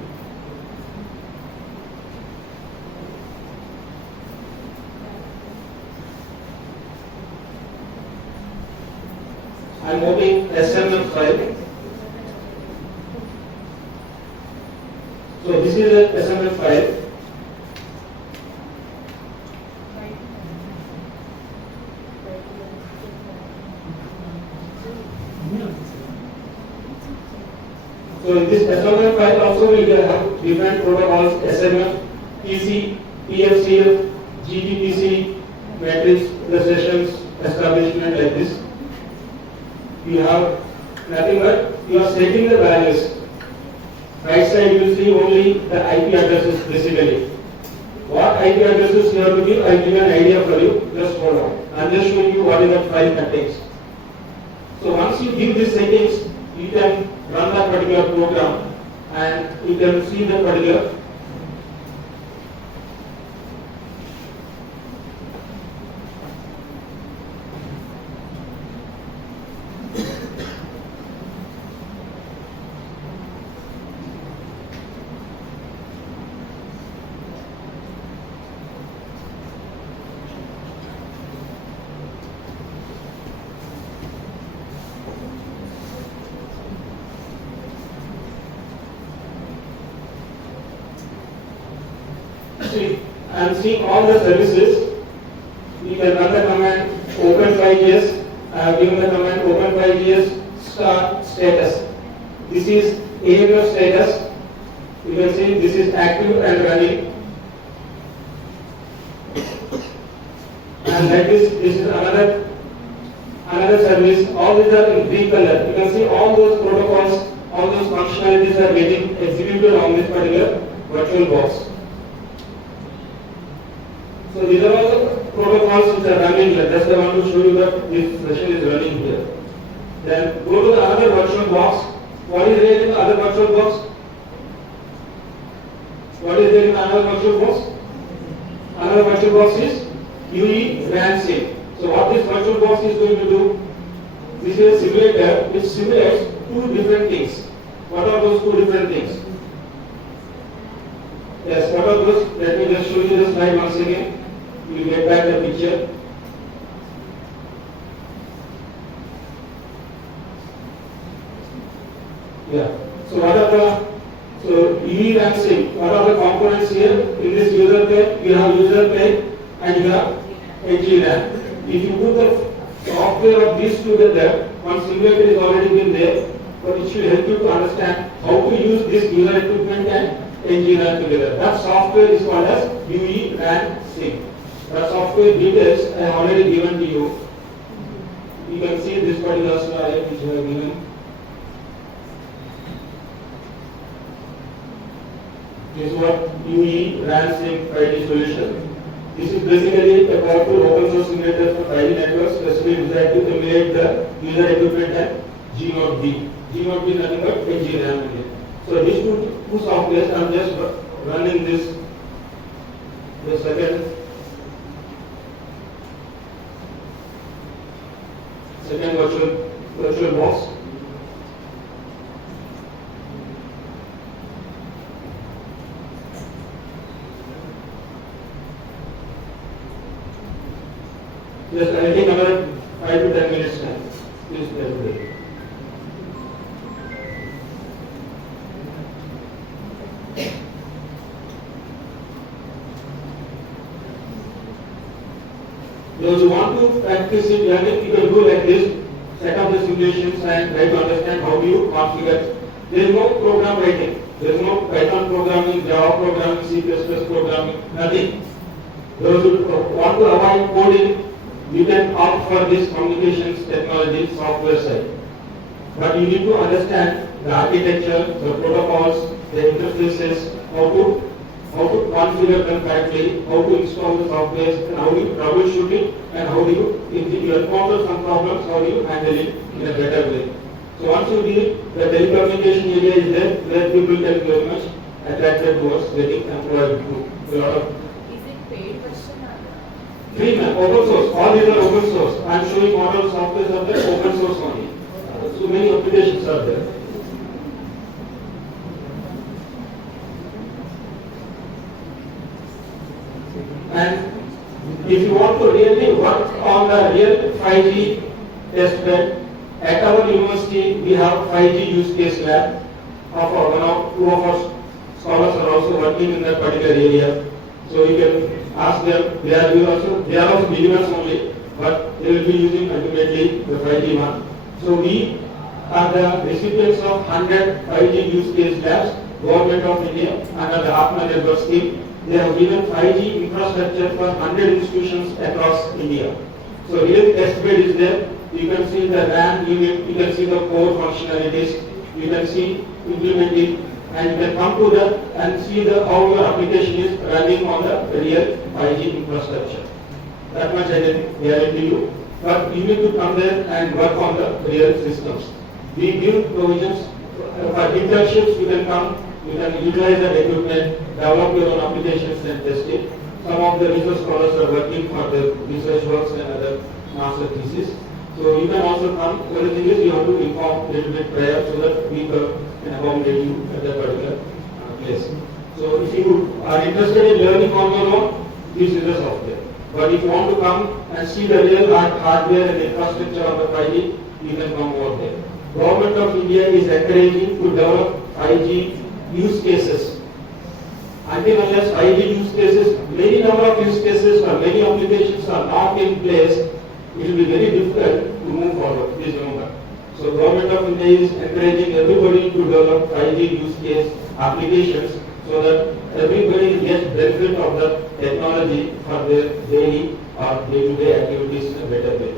I am opening SMF file. So this is a SMF file. So in this SMF file also we will have different protocols: SMF, PC, PFCF, GTPC, matrix, the sessions, establishment, like this. You have nothing but you are setting the values. Right side you will see only the IP addresses basically. What IP addresses you have to give, I will give an idea for you. Just hold on. I am just showing you what is that file contains. So once you give these settings, you can run that particular program and you can see the particular I am seeing all the services. You can run the command open5gs. I have given the command open5gs start status. This is AMF status. You can see this is active and running. And like this is another service. All these are in green color. You can see all those protocols, all those functionalities are getting executed on this particular virtual box. So these are all the protocols which are running here. That's why I want to show you that this session is running here. Then go to the other virtual box. What is there in the other virtual box? What is there in the other virtual box? Another virtual box is UE RAN sync. So what this virtual box is going to do? This is a simulator which simulates two different things. What are those two different things? Yes, what are those? Let me just show you the slide once again. You will get back the picture. Yeah. So what are the UE RAN sync? What are the components here? In this user plane, you have user plane and you have HE-RAN. If you put the software of these two together, one simulator is already been there, but it should help you to understand how to use this user equipment and HE-RAN together. That software is called as UE RAN sync. The software details I have already given to you. You can see this particular slide which I have given. This is what UE RAN sync 5G solution. This is basically a powerful open source simulator for 5G networks, specifically designed to emulate the user equipment and G0D. G0D is nothing but HE-RAN. So these two softwares, I am just running this. The second virtual box. Just I will take another 5 to 10 minutes time. Please bear with me. Those who want to practice it learning, you can do like this. Set up the simulations and try to understand how do you configure. There is no program writing. There is no Python programming, Java programming, C++ programming, nothing. Those who want to avoid coding, you can opt for this communications technology software side. But you need to understand the architecture, the protocols, the interfaces, how to configure them correctly, how to install the software, and how do you troubleshoot it, and how do you, if you encounter some problems, how do you handle it in a better way. So once you do, the telecommunication area is there, where people get very much attracted towards getting employed to a lot of. Is it paid version or? Free man, open source. All these are open source. I am showing what all softwares are there, open source only. So many applications are there. And if you want to really work on the real 5G test bed, at our university we have 5G use case lab. Two of our scholars are also working in that particular area. So you can ask them, they are also beginners only, but they will be using ultimately the 5G one. So we are the recipients of 100 5G use case labs, Government of India under the Atma Nirbhar scheme. They have given 5G infrastructure for 100 institutions across India. So real test bed is there. You can see the RAN unit, you can see the core functionalities, you can see implementing, and you can come to that and see how your application is running on the real 5G infrastructure. That much I can guarantee you. But you need to come there and work on the real systems. We give provisions for internships. You can come, you can utilize that equipment, develop your own applications and test it. Some of the research scholars are working for the research works and other master thesis. So you can also come. The only thing is you have to inform a little bit prior so that we can accommodate you at that particular place. So if you are interested in learning on your own, this is the software. But if you want to come and see the real hardware and infrastructure of the 5G, you can come over there. Government of India is encouraging to develop 5G use cases. Until unless 5G use cases, many number of use cases or many applications are not in place, it will be very difficult to move forward. Please remember. So Government of India is encouraging everybody to develop 5G use case applications so that everybody gets benefit of the technology for their daily or day-to-day activities in a better way.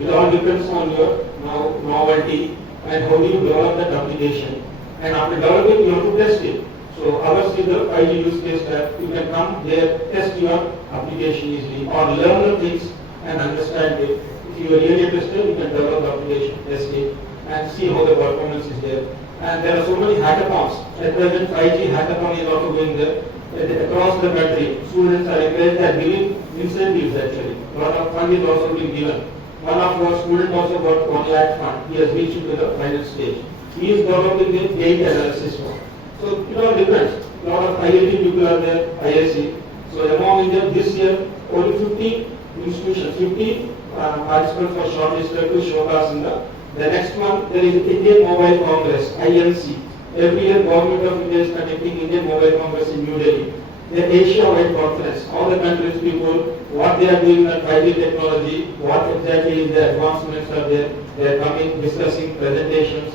It all depends on your novelty and how you develop that application. And after developing, you have to test it. So ours is the 5G use case lab. You can come there, test your application easily, or learn the things and understand it. If you are really interested, you can develop the application, test it, and see how the performance is there. And there are so many hackathons. At present, 5G hackathon is also going there. Across the country, students are encouraged and giving incentives actually. A lot of fund is also being given. One of our students also got 1 lakh fund. He has reached to the final stage. He is developing the gate analysis one. So it all depends. A lot of IIT people are there, IIC. So among India, this year, only 50 institutions, 50 participants were shortlisted to showcase in the next one. There is Indian Mobile Congress, IMC. Every year, Government of India is conducting Indian Mobile Congress in New Delhi. The Asia-wide conference, all the countries people, what they are doing on 5G technology, what exactly is the advancements are there. They are coming, discussing presentations,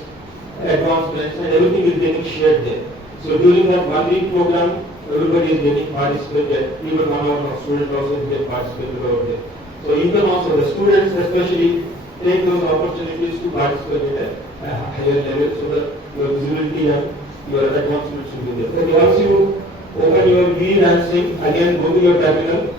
advancements, and everything is getting shared there. So during that 1 week program, everybody is getting participated. Even one of our students also get participated over there. So you can also, the students especially, take those opportunities to participate at a higher level so that your visibility and your advancements will be there. So once you open your lead and sing, again go to your terminal.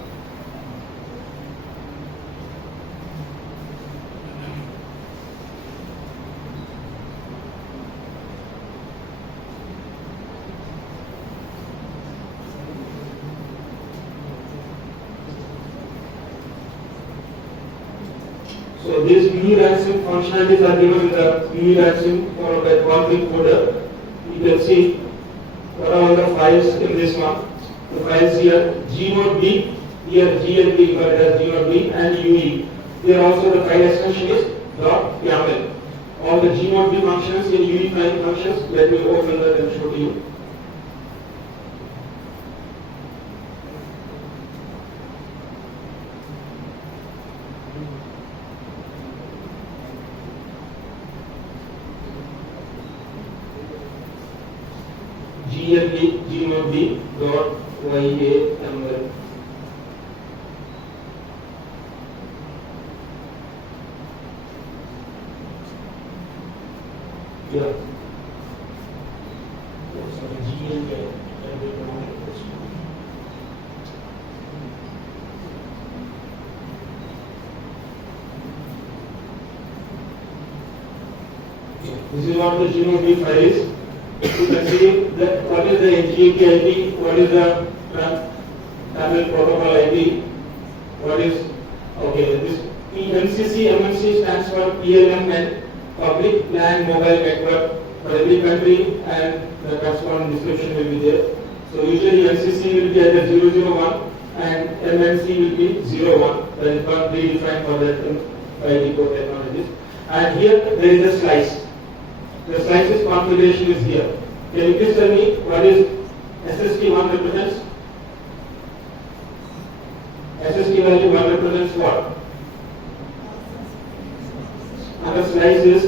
So these ransom functionalities are given in the ransom followed by config folder. You can see what are all the files in this one. The files here, G0B, here GLB, but it has G0B and UE. Here also the file extension is .yaml. All the G0B functions in UE file functions, let me open that and show to you. GLB, G0B, .yaml. Yeah. This is what the G0B file is. You can see that what is the HGAP IP, what is the Tamil protocol IP, what is, okay, this MCC, MNC stands for PLM and Public Land Mobile Network for every country, and the corresponding description will be there. So usually MCC will be either 001 and MNC will be 01, that is not predefined for that 5G core technologies. And here there is a slice. The slices configuration is here. Can you please tell me what is SST1 represents? SST value 1 represents what? And the slice is,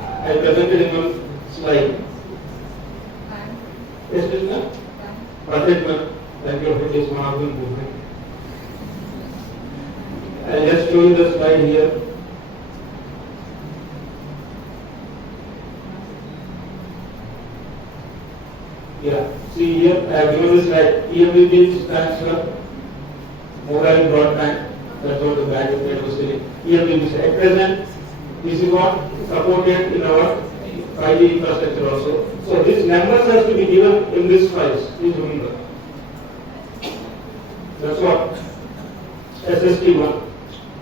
I presented in one slide. Yes, Krishna? Perfect, man. Thank you for this one of them. I'll just show you the slide here. Yeah, see here I have given this slide. EMBB stands for mobile broadband. That's what the band was saying. EMBB. At present, this is what supported in our 5G infrastructure also. So these numbers has to be given in these files. Please remember. That's what SST1.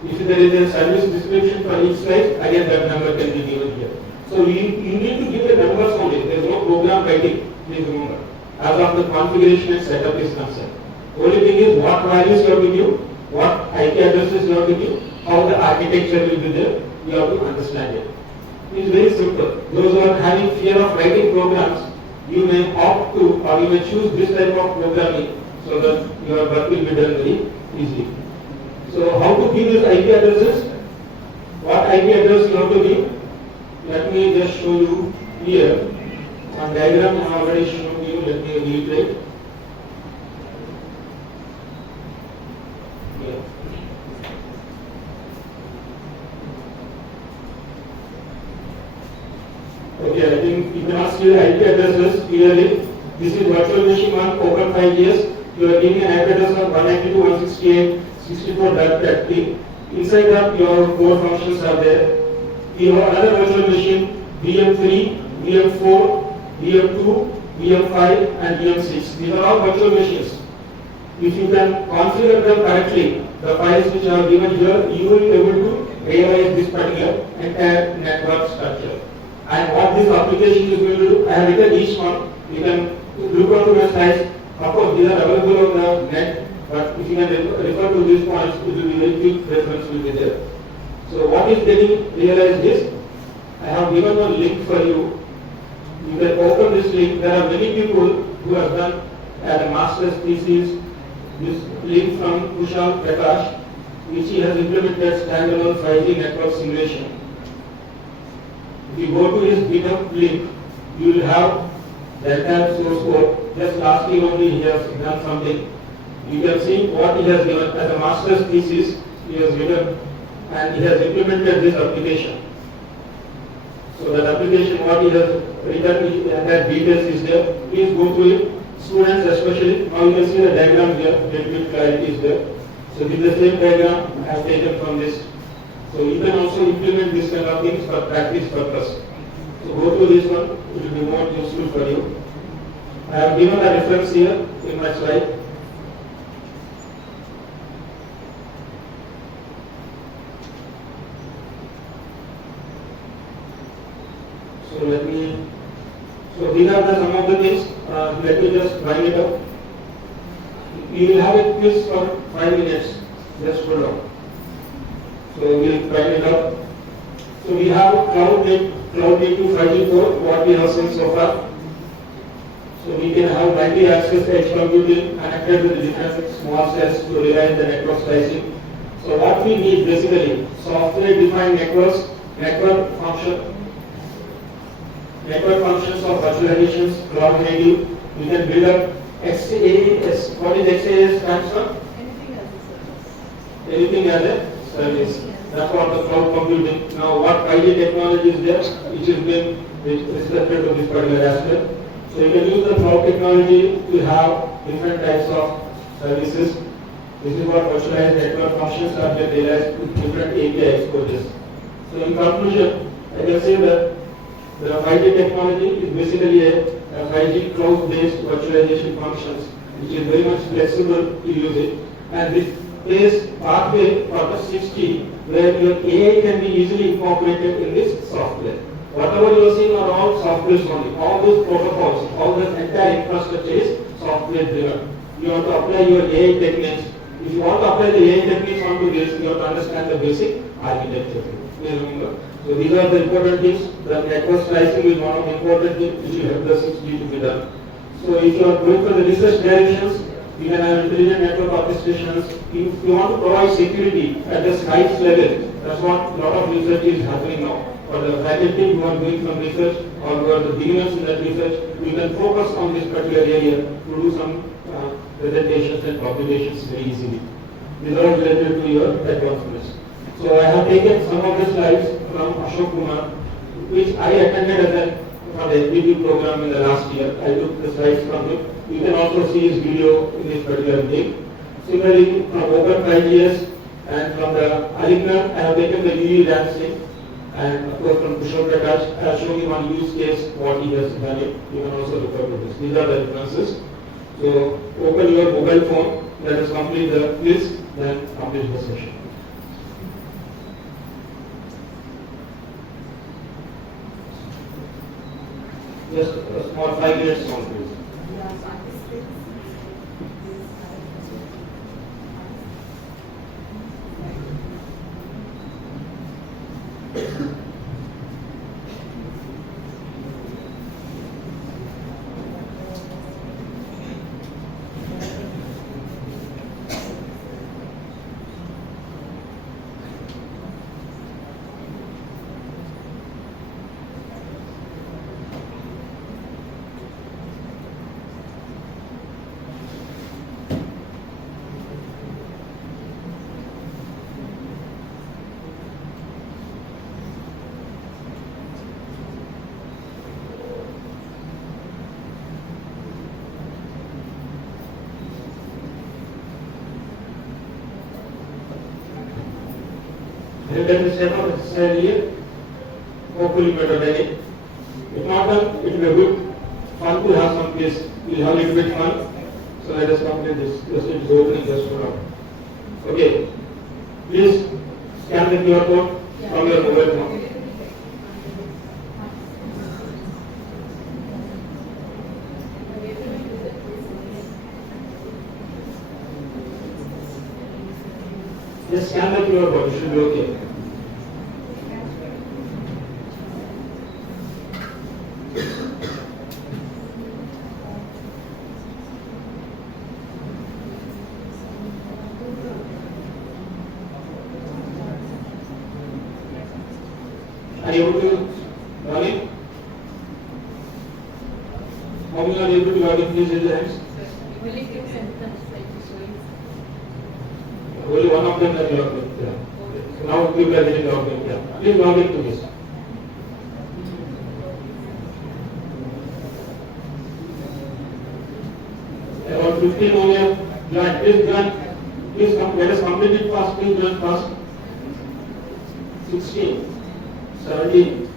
If there is a service description for each slide, again that number can be given here. So you need to give the numbers only. There is no program writing. Please remember, as of the configuration and setup is concerned. Only thing is what values you have to give, what IP addresses you have to give, how the architecture will be there, you have to understand it. It is very simple. Those who are having fear of writing programs, you may opt to or you may choose this type of programming so that your work will be done very easily. So how to give these IP addresses? What IP address you have to give? Let me just show you here. On diagram I have already shown you, let me reiterate. Here. Okay, I think you cannot see the IP addresses clearly. This is virtual machine 1, open 5 years. You are giving an IP address of 192.168.64.30. Inside that your core functions are there. You have another virtual machine VM3 VM4, VM2, VM5 and VM6. These are all virtual machines. If you can configure them correctly, the files which are given here, you will be able to realize this particular entire network structure. And what this application is going to do, I have written each one. You can look onto the slides. Of course, these are available on the net, but if you can refer to these points, it will be very quick reference will be there. So what is getting realized is, I have given a link for you. You can open this link. There are many people who have done a master's thesis. This link from Kushal Prakash, which he has implemented standalone 5G network simulation. If you go to his GitHub link, you will have the entire source code. Just last year only he has done something. You can see what he has given as a master's thesis. He has written and he has implemented this application. So that application, what he has written, that details is there. Please go through it. Students especially, now you can see the diagram here, little bit clarity is there. So this is the same diagram I have taken from this. So you can also implement this kind of things for practice purpose. So go through this one, it will be more useful for you. I have given a reference here in my slide. So these are some of the things. Let me just wind it up. You will have a quiz for 5 minutes. Just hold on. So we will wind it up. So we have cloud native 5G core, what we have seen so far. So we can have multi-access edge computing connected with different small cells to realize the network slicing. So what we need basically, software-defined networks, network functions of virtualizations, cloud native. We can build up XaaS. What is XaaS stands for? Anything as a service. That's what the cloud computing. Now what 5G technology is there, which has been respected to this particular aspect. So you can use the cloud technology to have different types of services. This is what virtualized network functions are being realized with different API exposures. So in conclusion, I can say that the 5G technology is basically a 5G cloud-based virtualization functions, which is very much flexible to use it. And this is pathway for the 6G, where your AI can be easily incorporated in this software. Whatever you are seeing are all software only. All those protocols, all the entire infrastructure is software driven. You have to apply your AI techniques. If you want to apply the AI techniques onto this, you have to understand the basic architecture. Please remember. So these are the important things. The network slicing is one of the important things which will help the 6G to be done. So if you are going for the research directions, you can have intelligent network orchestrations. If you want to provide security at the sites level, that's what a lot of research is happening now. For the faculty who are doing some research or who are the beginners in that research, we can focus on this particular area to do some presentations and publications very easily. These are related to your advancements. So I have taken some of the slides from Ashok Kumar, which I attended as for the FDP program in the last year. I took the slides from him. You can also see his video in this particular thing. Similarly, from Open5GS and from the Aligner, I have taken the UV dancing. And of course from Kushal Prakash, I have shown you one use case what he has done it. You can also refer to this. These are the references. So open your mobile phone, let us complete the quiz, then complete the session. Just a small 5 minutes on please. Let me set up here. Hopefully better than it. If not done, it will be good fun to have some quiz. We'll have a little bit fun. So let us complete this. Just it is opening just for now. Okay. Please scan the QR code from your mobile phone. Just scan the QR code. It should be okay. Are you able to log in? How many are able to log in? Please raise your hands. Only one of them can log in. Yeah. So now people are getting logged in. Yeah. Please log in to this. About 15 only have joined. Please join. Please come. Let us complete it fast. Please join fast. 16. 17.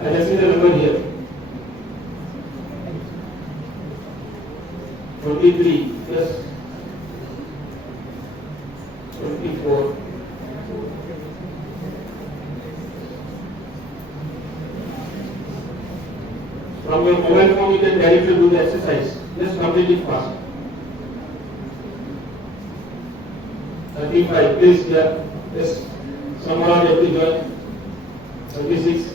I can see the number here. 23. Yes. 24. From your mobile phone, you can directly do the exercise. Just complete it fast. 35. Please, yeah. Yes. Some more have to join. 36.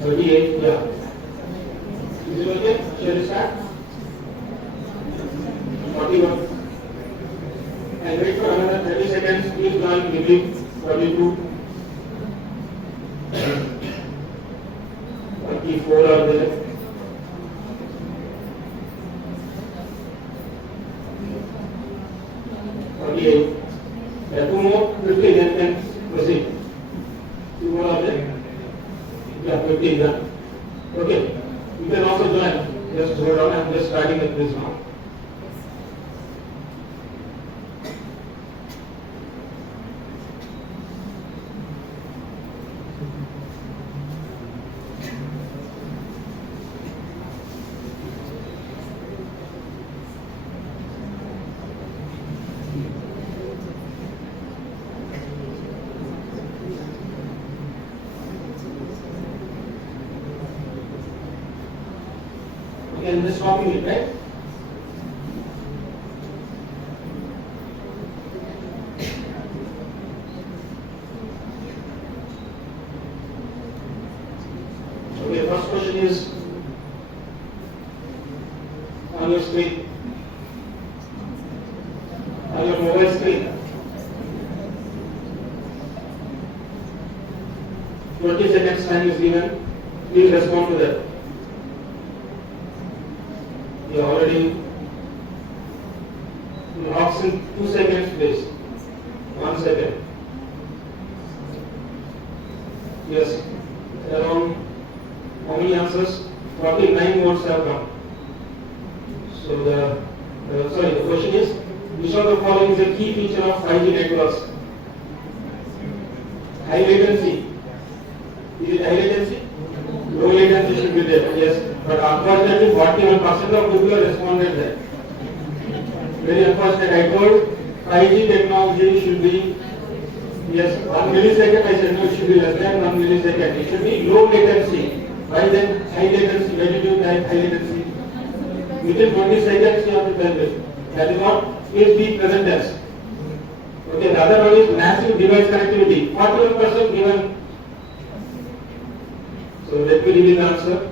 38, yeah. Is it okay? Shall we start? 41. And wait for another 30 seconds. Please join between 42. 44 are there. 48. Yeah, two more, 50, then can proceed. Two more are there. Yeah, 50 done. Okay. You can also join. Just hold on, I'm just starting the quiz now. And just copying it, right? Okay, first question is on your screen, on your mobile screen. 20 seconds time is given. Please respond to that. You already knocks in 2 seconds, please. 1 second. Yes. Around how many answers? 49 votes have come. So the question is, which of the following is a key feature of 5G networks? High latency. Is it high latency? Low latency should be there. Yes. But unfortunately, 41% of people responded that. Very unfortunate. I told 5G technology should be, yes, 1 millisecond. I said no, it should be less than 1 millisecond. It should be low latency. Why then high latency? Why did you type high latency? Within 20 seconds you have to tell it. That is what is the present tense. Okay, the other one is massive device connectivity. 41% given. So let me read the answer.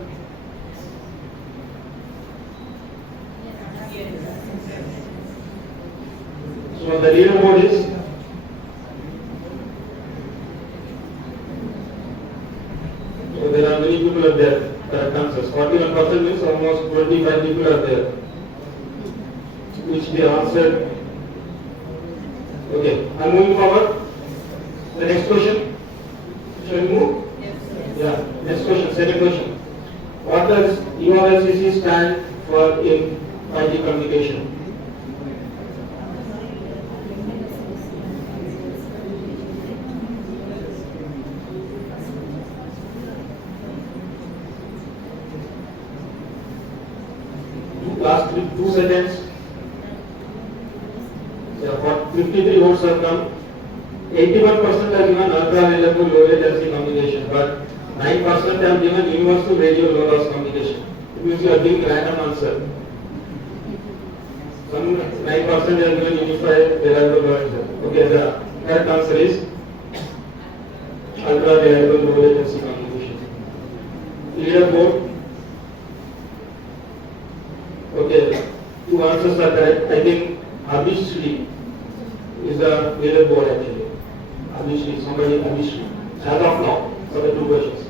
So the leaderboard is so there are many people are there. Correct answers. 41% means almost 25 people are there, which they answered. Okay, I'm moving forward. The next question. Shall we move? Yes. Yeah. Next question. Second question. What does URLCC stand for in 5G communication? 42 seconds. Yeah, 53 votes have come. 81% have given ultra reliable low latency communication, but 9% have given universal radio low loss communication. It means you are giving random answer. Some 9% have given unified reliable low answer. Okay, the correct answer is ultra reliable low latency communication. Leaderboard. Okay, two answers are correct. I think Abhishri is the leaderboard actually. Abhishri, somebody Abhishri. As of now, for the two questions.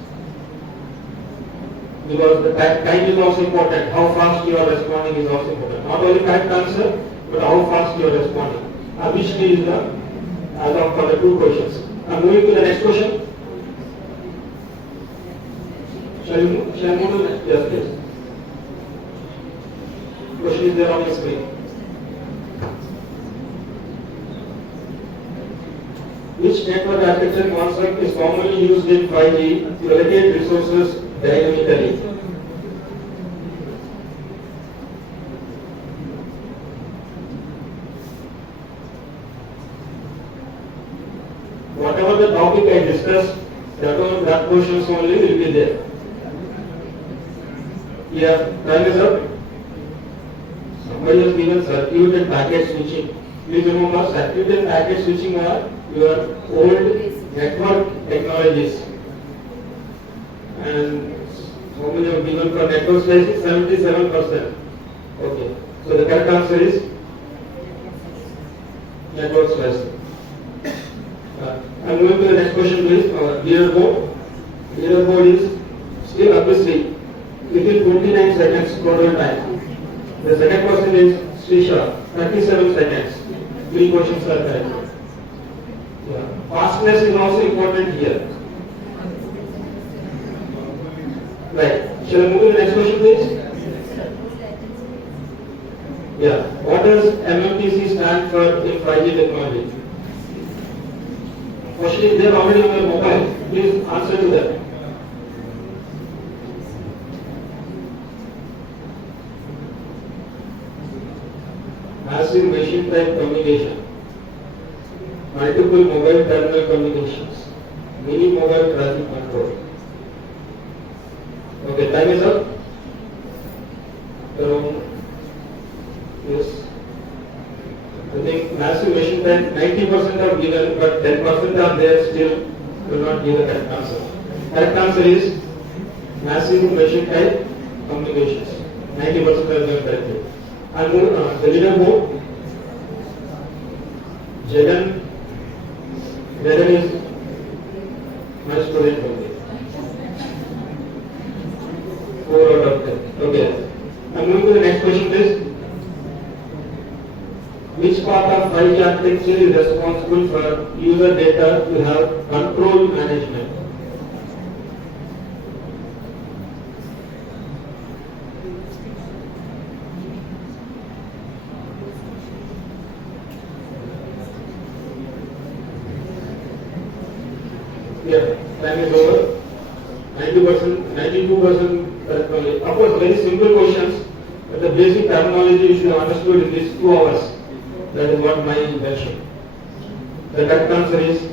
Because the time is also important. How fast you are responding is also important. Not only correct answer, but how fast you are responding. Abhishri is the as of for the two questions. I'm moving to the next question. Shall I move to the next? Yes, please. Question is there on the screen. Which network architecture concept is commonly used in 5G to allocate resources dynamically? Whatever the topic I discussed, that questions only will be there. Yeah, time is up. Somebody has given circuit and packet switching. Please remember, circuit and packet switching are your old network technologies. And how many have given for network slicing? 77%. Okay. So the correct answer is network slicing. I'm moving to the next question, please. Leaderboard. Leaderboard is still obviously within 29 seconds total time. The second question is Srisha, 37 seconds. 3 questions are correct. Yeah. Fastness is also important here. Right. Shall I move to the next question, please? Yeah. What does MMTC stand for in 5G technology? Question is there already on your mobile. Please answer to that. Massive machine type communication, multiple mobile terminal communications, mini mobile traffic control. Okay, time is up. So, yes, I think massive machine type 90% are given, but 10% are there still will not give the correct answer. Correct answer is massive machine type communications. 90% are given correctly. And the leaderboard, Jagan is my student only. 4 out of 10. Okay. I'm moving to the next question, please. Which part of 5G architecture is responsible for user data to have control management? Yeah, time is over. 90%, 92% correct only. Of course, very simple questions, but the basic terminology you should have understood in these 2 hours. That is what my invention. The correct answer is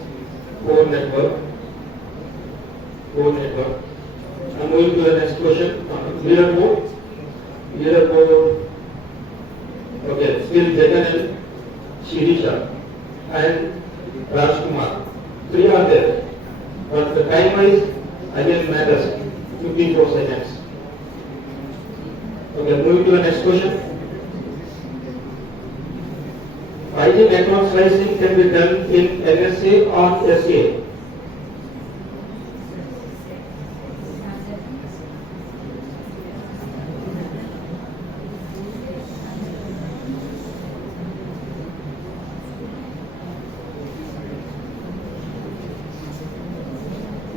core network. Core network. I'm moving to the next question. Leaderboard. Leaderboard. Okay, still Jagan and Shirisha and Rajkumar. 3 are there. But the time wise again matters. 54 seconds. Okay, moving to the next question. 5G network slicing can be done in NSA or SA.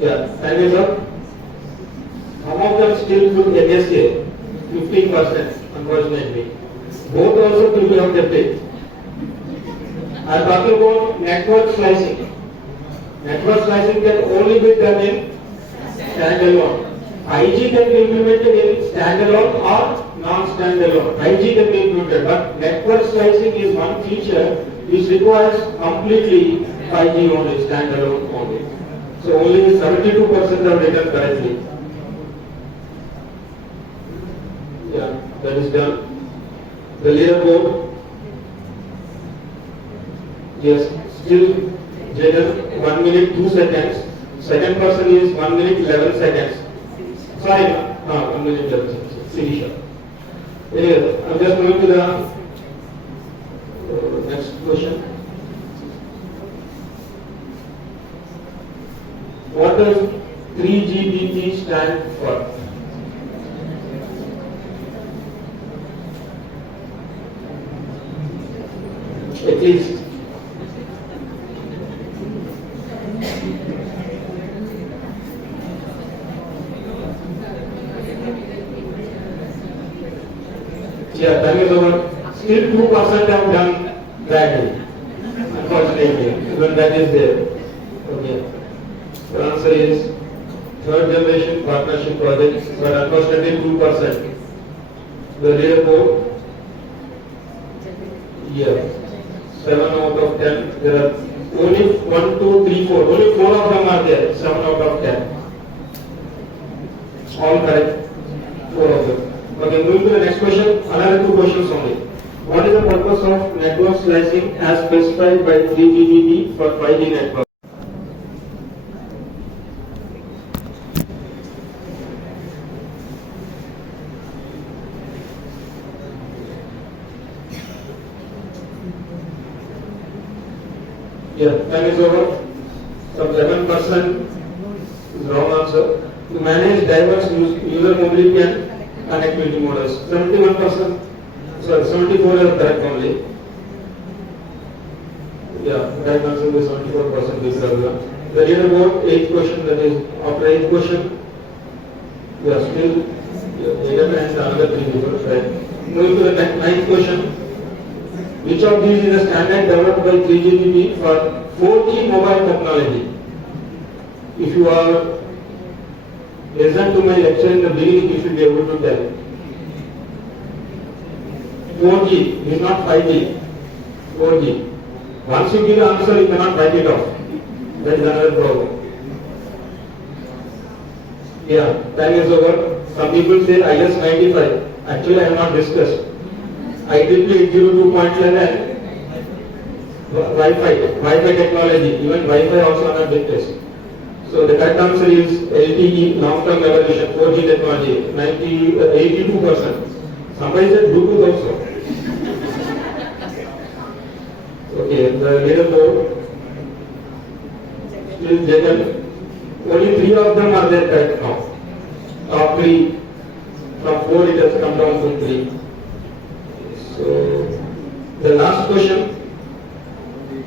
Yeah, time is up. Some of them still put NSA, 15%, unfortunately. Both also will be on the page. I am talking about network slicing. Network slicing can only be done in standalone. 5G can be implemented in standalone or non-standalone. 5G can be included, but network slicing is one feature which requires completely 5G only, standalone only. So only 72% are written correctly. Yeah, that is done. The leaderboard. Yes, still Jagan, 1 minute 2 seconds. Second person is 1 minute 11 seconds. Sorry, 1 minute 11 seconds. Sirisha. Anyway, I'm just moving to the next question. What does 3GPP stand for? At least. Yeah, that is over. Still 2% have done badly. Unfortunately, even that is there. Okay. The answer is third generation partnership project, but unfortunately 2%. The leaderboard. Yeah. 7 out of 10. There are only 1, 2, 3, 4. Only 4 of them are there. 7 out of 10. All correct. 4 of them. Okay, moving to the next question. Another 2 questions only. What is the purpose of network slicing as specified by 3GPP for 5G network? Yeah, time is over. Some 7% is wrong answer. To manage diverse user mobility and connectivity models. 71%, sorry, 74 is correct only. Yeah, right answer is 74% is correct. The leaderboard, 8th question, that is after 8th question, we are still 11 and another 3 people, right? Moving to the 9th question. Which of these is a standard developed by 3GPP for 4G mobile technology? If you are listen to my lecture in the beginning, you should be able to tell. 4G is not 5G. 4G. Once you give the answer, you cannot write it off. That is another problem. Yeah, time is over. Some people say IS 95. Actually, I have not discussed. IEEE 802.11 Wi-Fi technology. Even Wi-Fi also on a big test. So the correct answer is LTE, long-term evolution, 4G technology, 82%. Somebody said Bluetooth also. Okay, the leaderboard. Still Jagan. Only 3 of them are there correct now. Top 3. From 4 it has come down to 3. So the last question.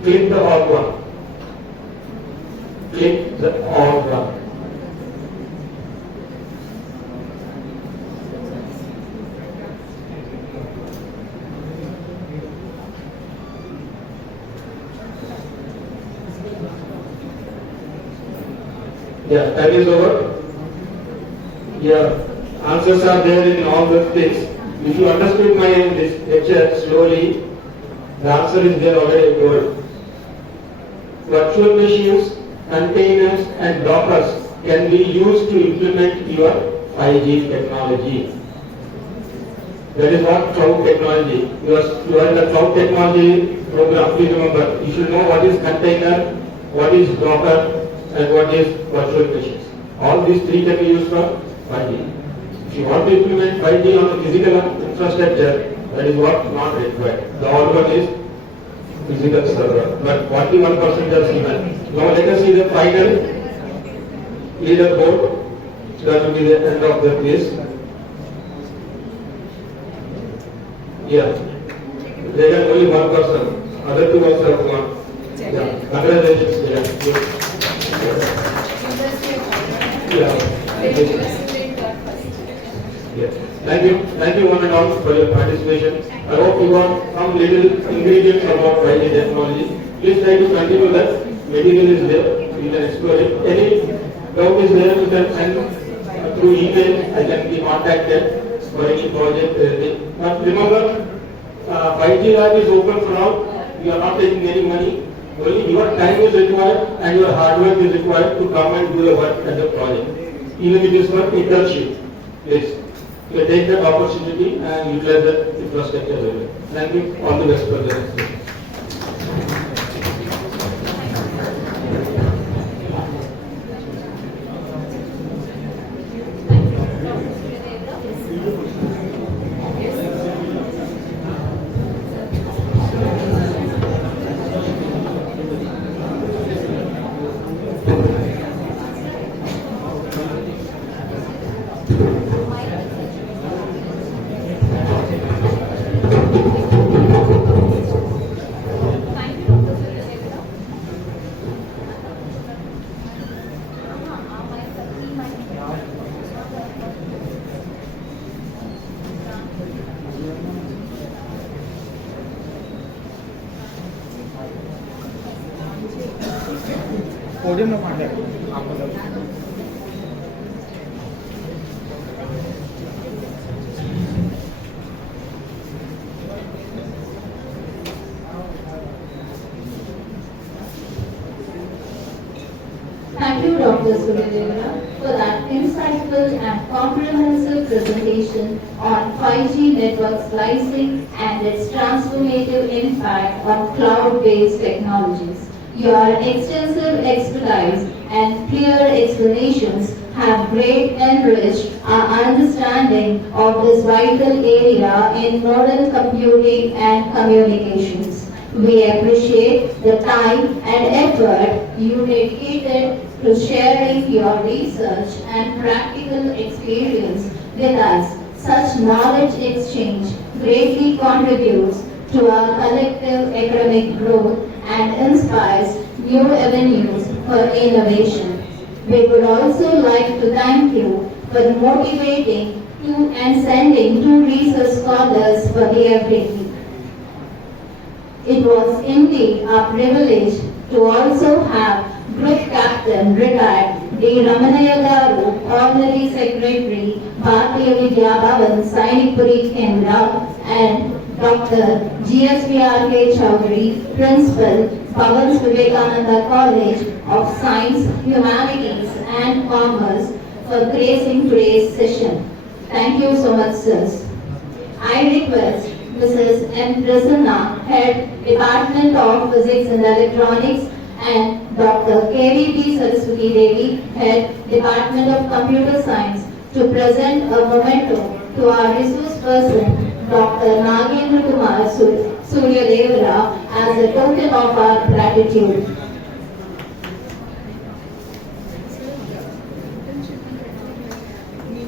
Click the odd one. Click the odd one. Yeah, time is over. Yeah, answers are there in all the things. If you understood my lecture slowly, the answer is there already told. Virtual machines, containers and dockers can be used to implement your 5G technology. That is what cloud technology. You are in the cloud technology program. Please remember, you should know what is container, what is docker and what is virtual machines. All these 3 can be used for 5G. If you want to implement 5G on the physical infrastructure, that is what not required. The old one is physical server, but 41% are given. Now let us see the final leaderboard. That will be the end of the quiz. Yeah, there is only 1 person. Other 2 also have gone. Yeah, congratulations. Yeah. Yeah. Thank you one and all for your participation. I hope you got some little ingredients about 5G technology. Please try to continue that. Material is there. You can explore it. Any doubt is there, you can send to through email I can be contacted for any project. But remember, 5G lab is open for all. We are not taking any money. Only your time is required and your hard work is required to come and do the work at the project. Even if it is for internship. Yes. You take that opportunity and utilize the infrastructure available. Thank you. All the best for the rest. పోడియంలో మాట్లాడు Thank you, Dr. Suryadevara, for that insightful and comprehensive presentation on 5G network slicing and its transformative impact on cloud-based technologies. Your extensive expertise and clear explanations have greatly enriched our understanding of this vital area in modern computing and communications. We appreciate the time and effort you dedicated to sharing your research and practical experience with us. Such knowledge exchange greatly contributes to our collective academic growth and inspires new avenues for innovation. We would also like to thank you for motivating and sending 2 research scholars for the FDP. It was indeed a privilege to also have Group Captain retired D. Ramanaya Garu, Honorary Secretary, Bharatiya Vidya Bhavan, Sainikpuri, Kendra, and Dr. GSVRK Chowdhury, Principal, Bhavans Vivekananda College of Science, Humanities and Commerce for gracing today's session. Thank you so much, sirs. I request Mrs. M. Prasanna, Head, Department of Physics and Electronics, and Dr. K.V.D. Saraswati Devi, Head, Department of Computer Science, to present a memento to our resource person, Dr. Nagender Kumar Suryadevara, as a token of our gratitude.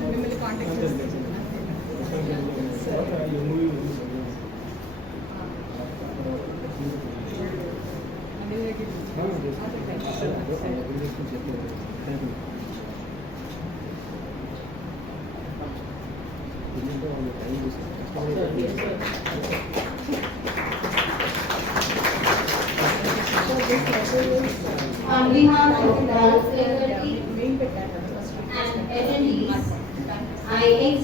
మిమ్మల్ని contact చేస్తాను. On behalf of all faculty and attendees, I extend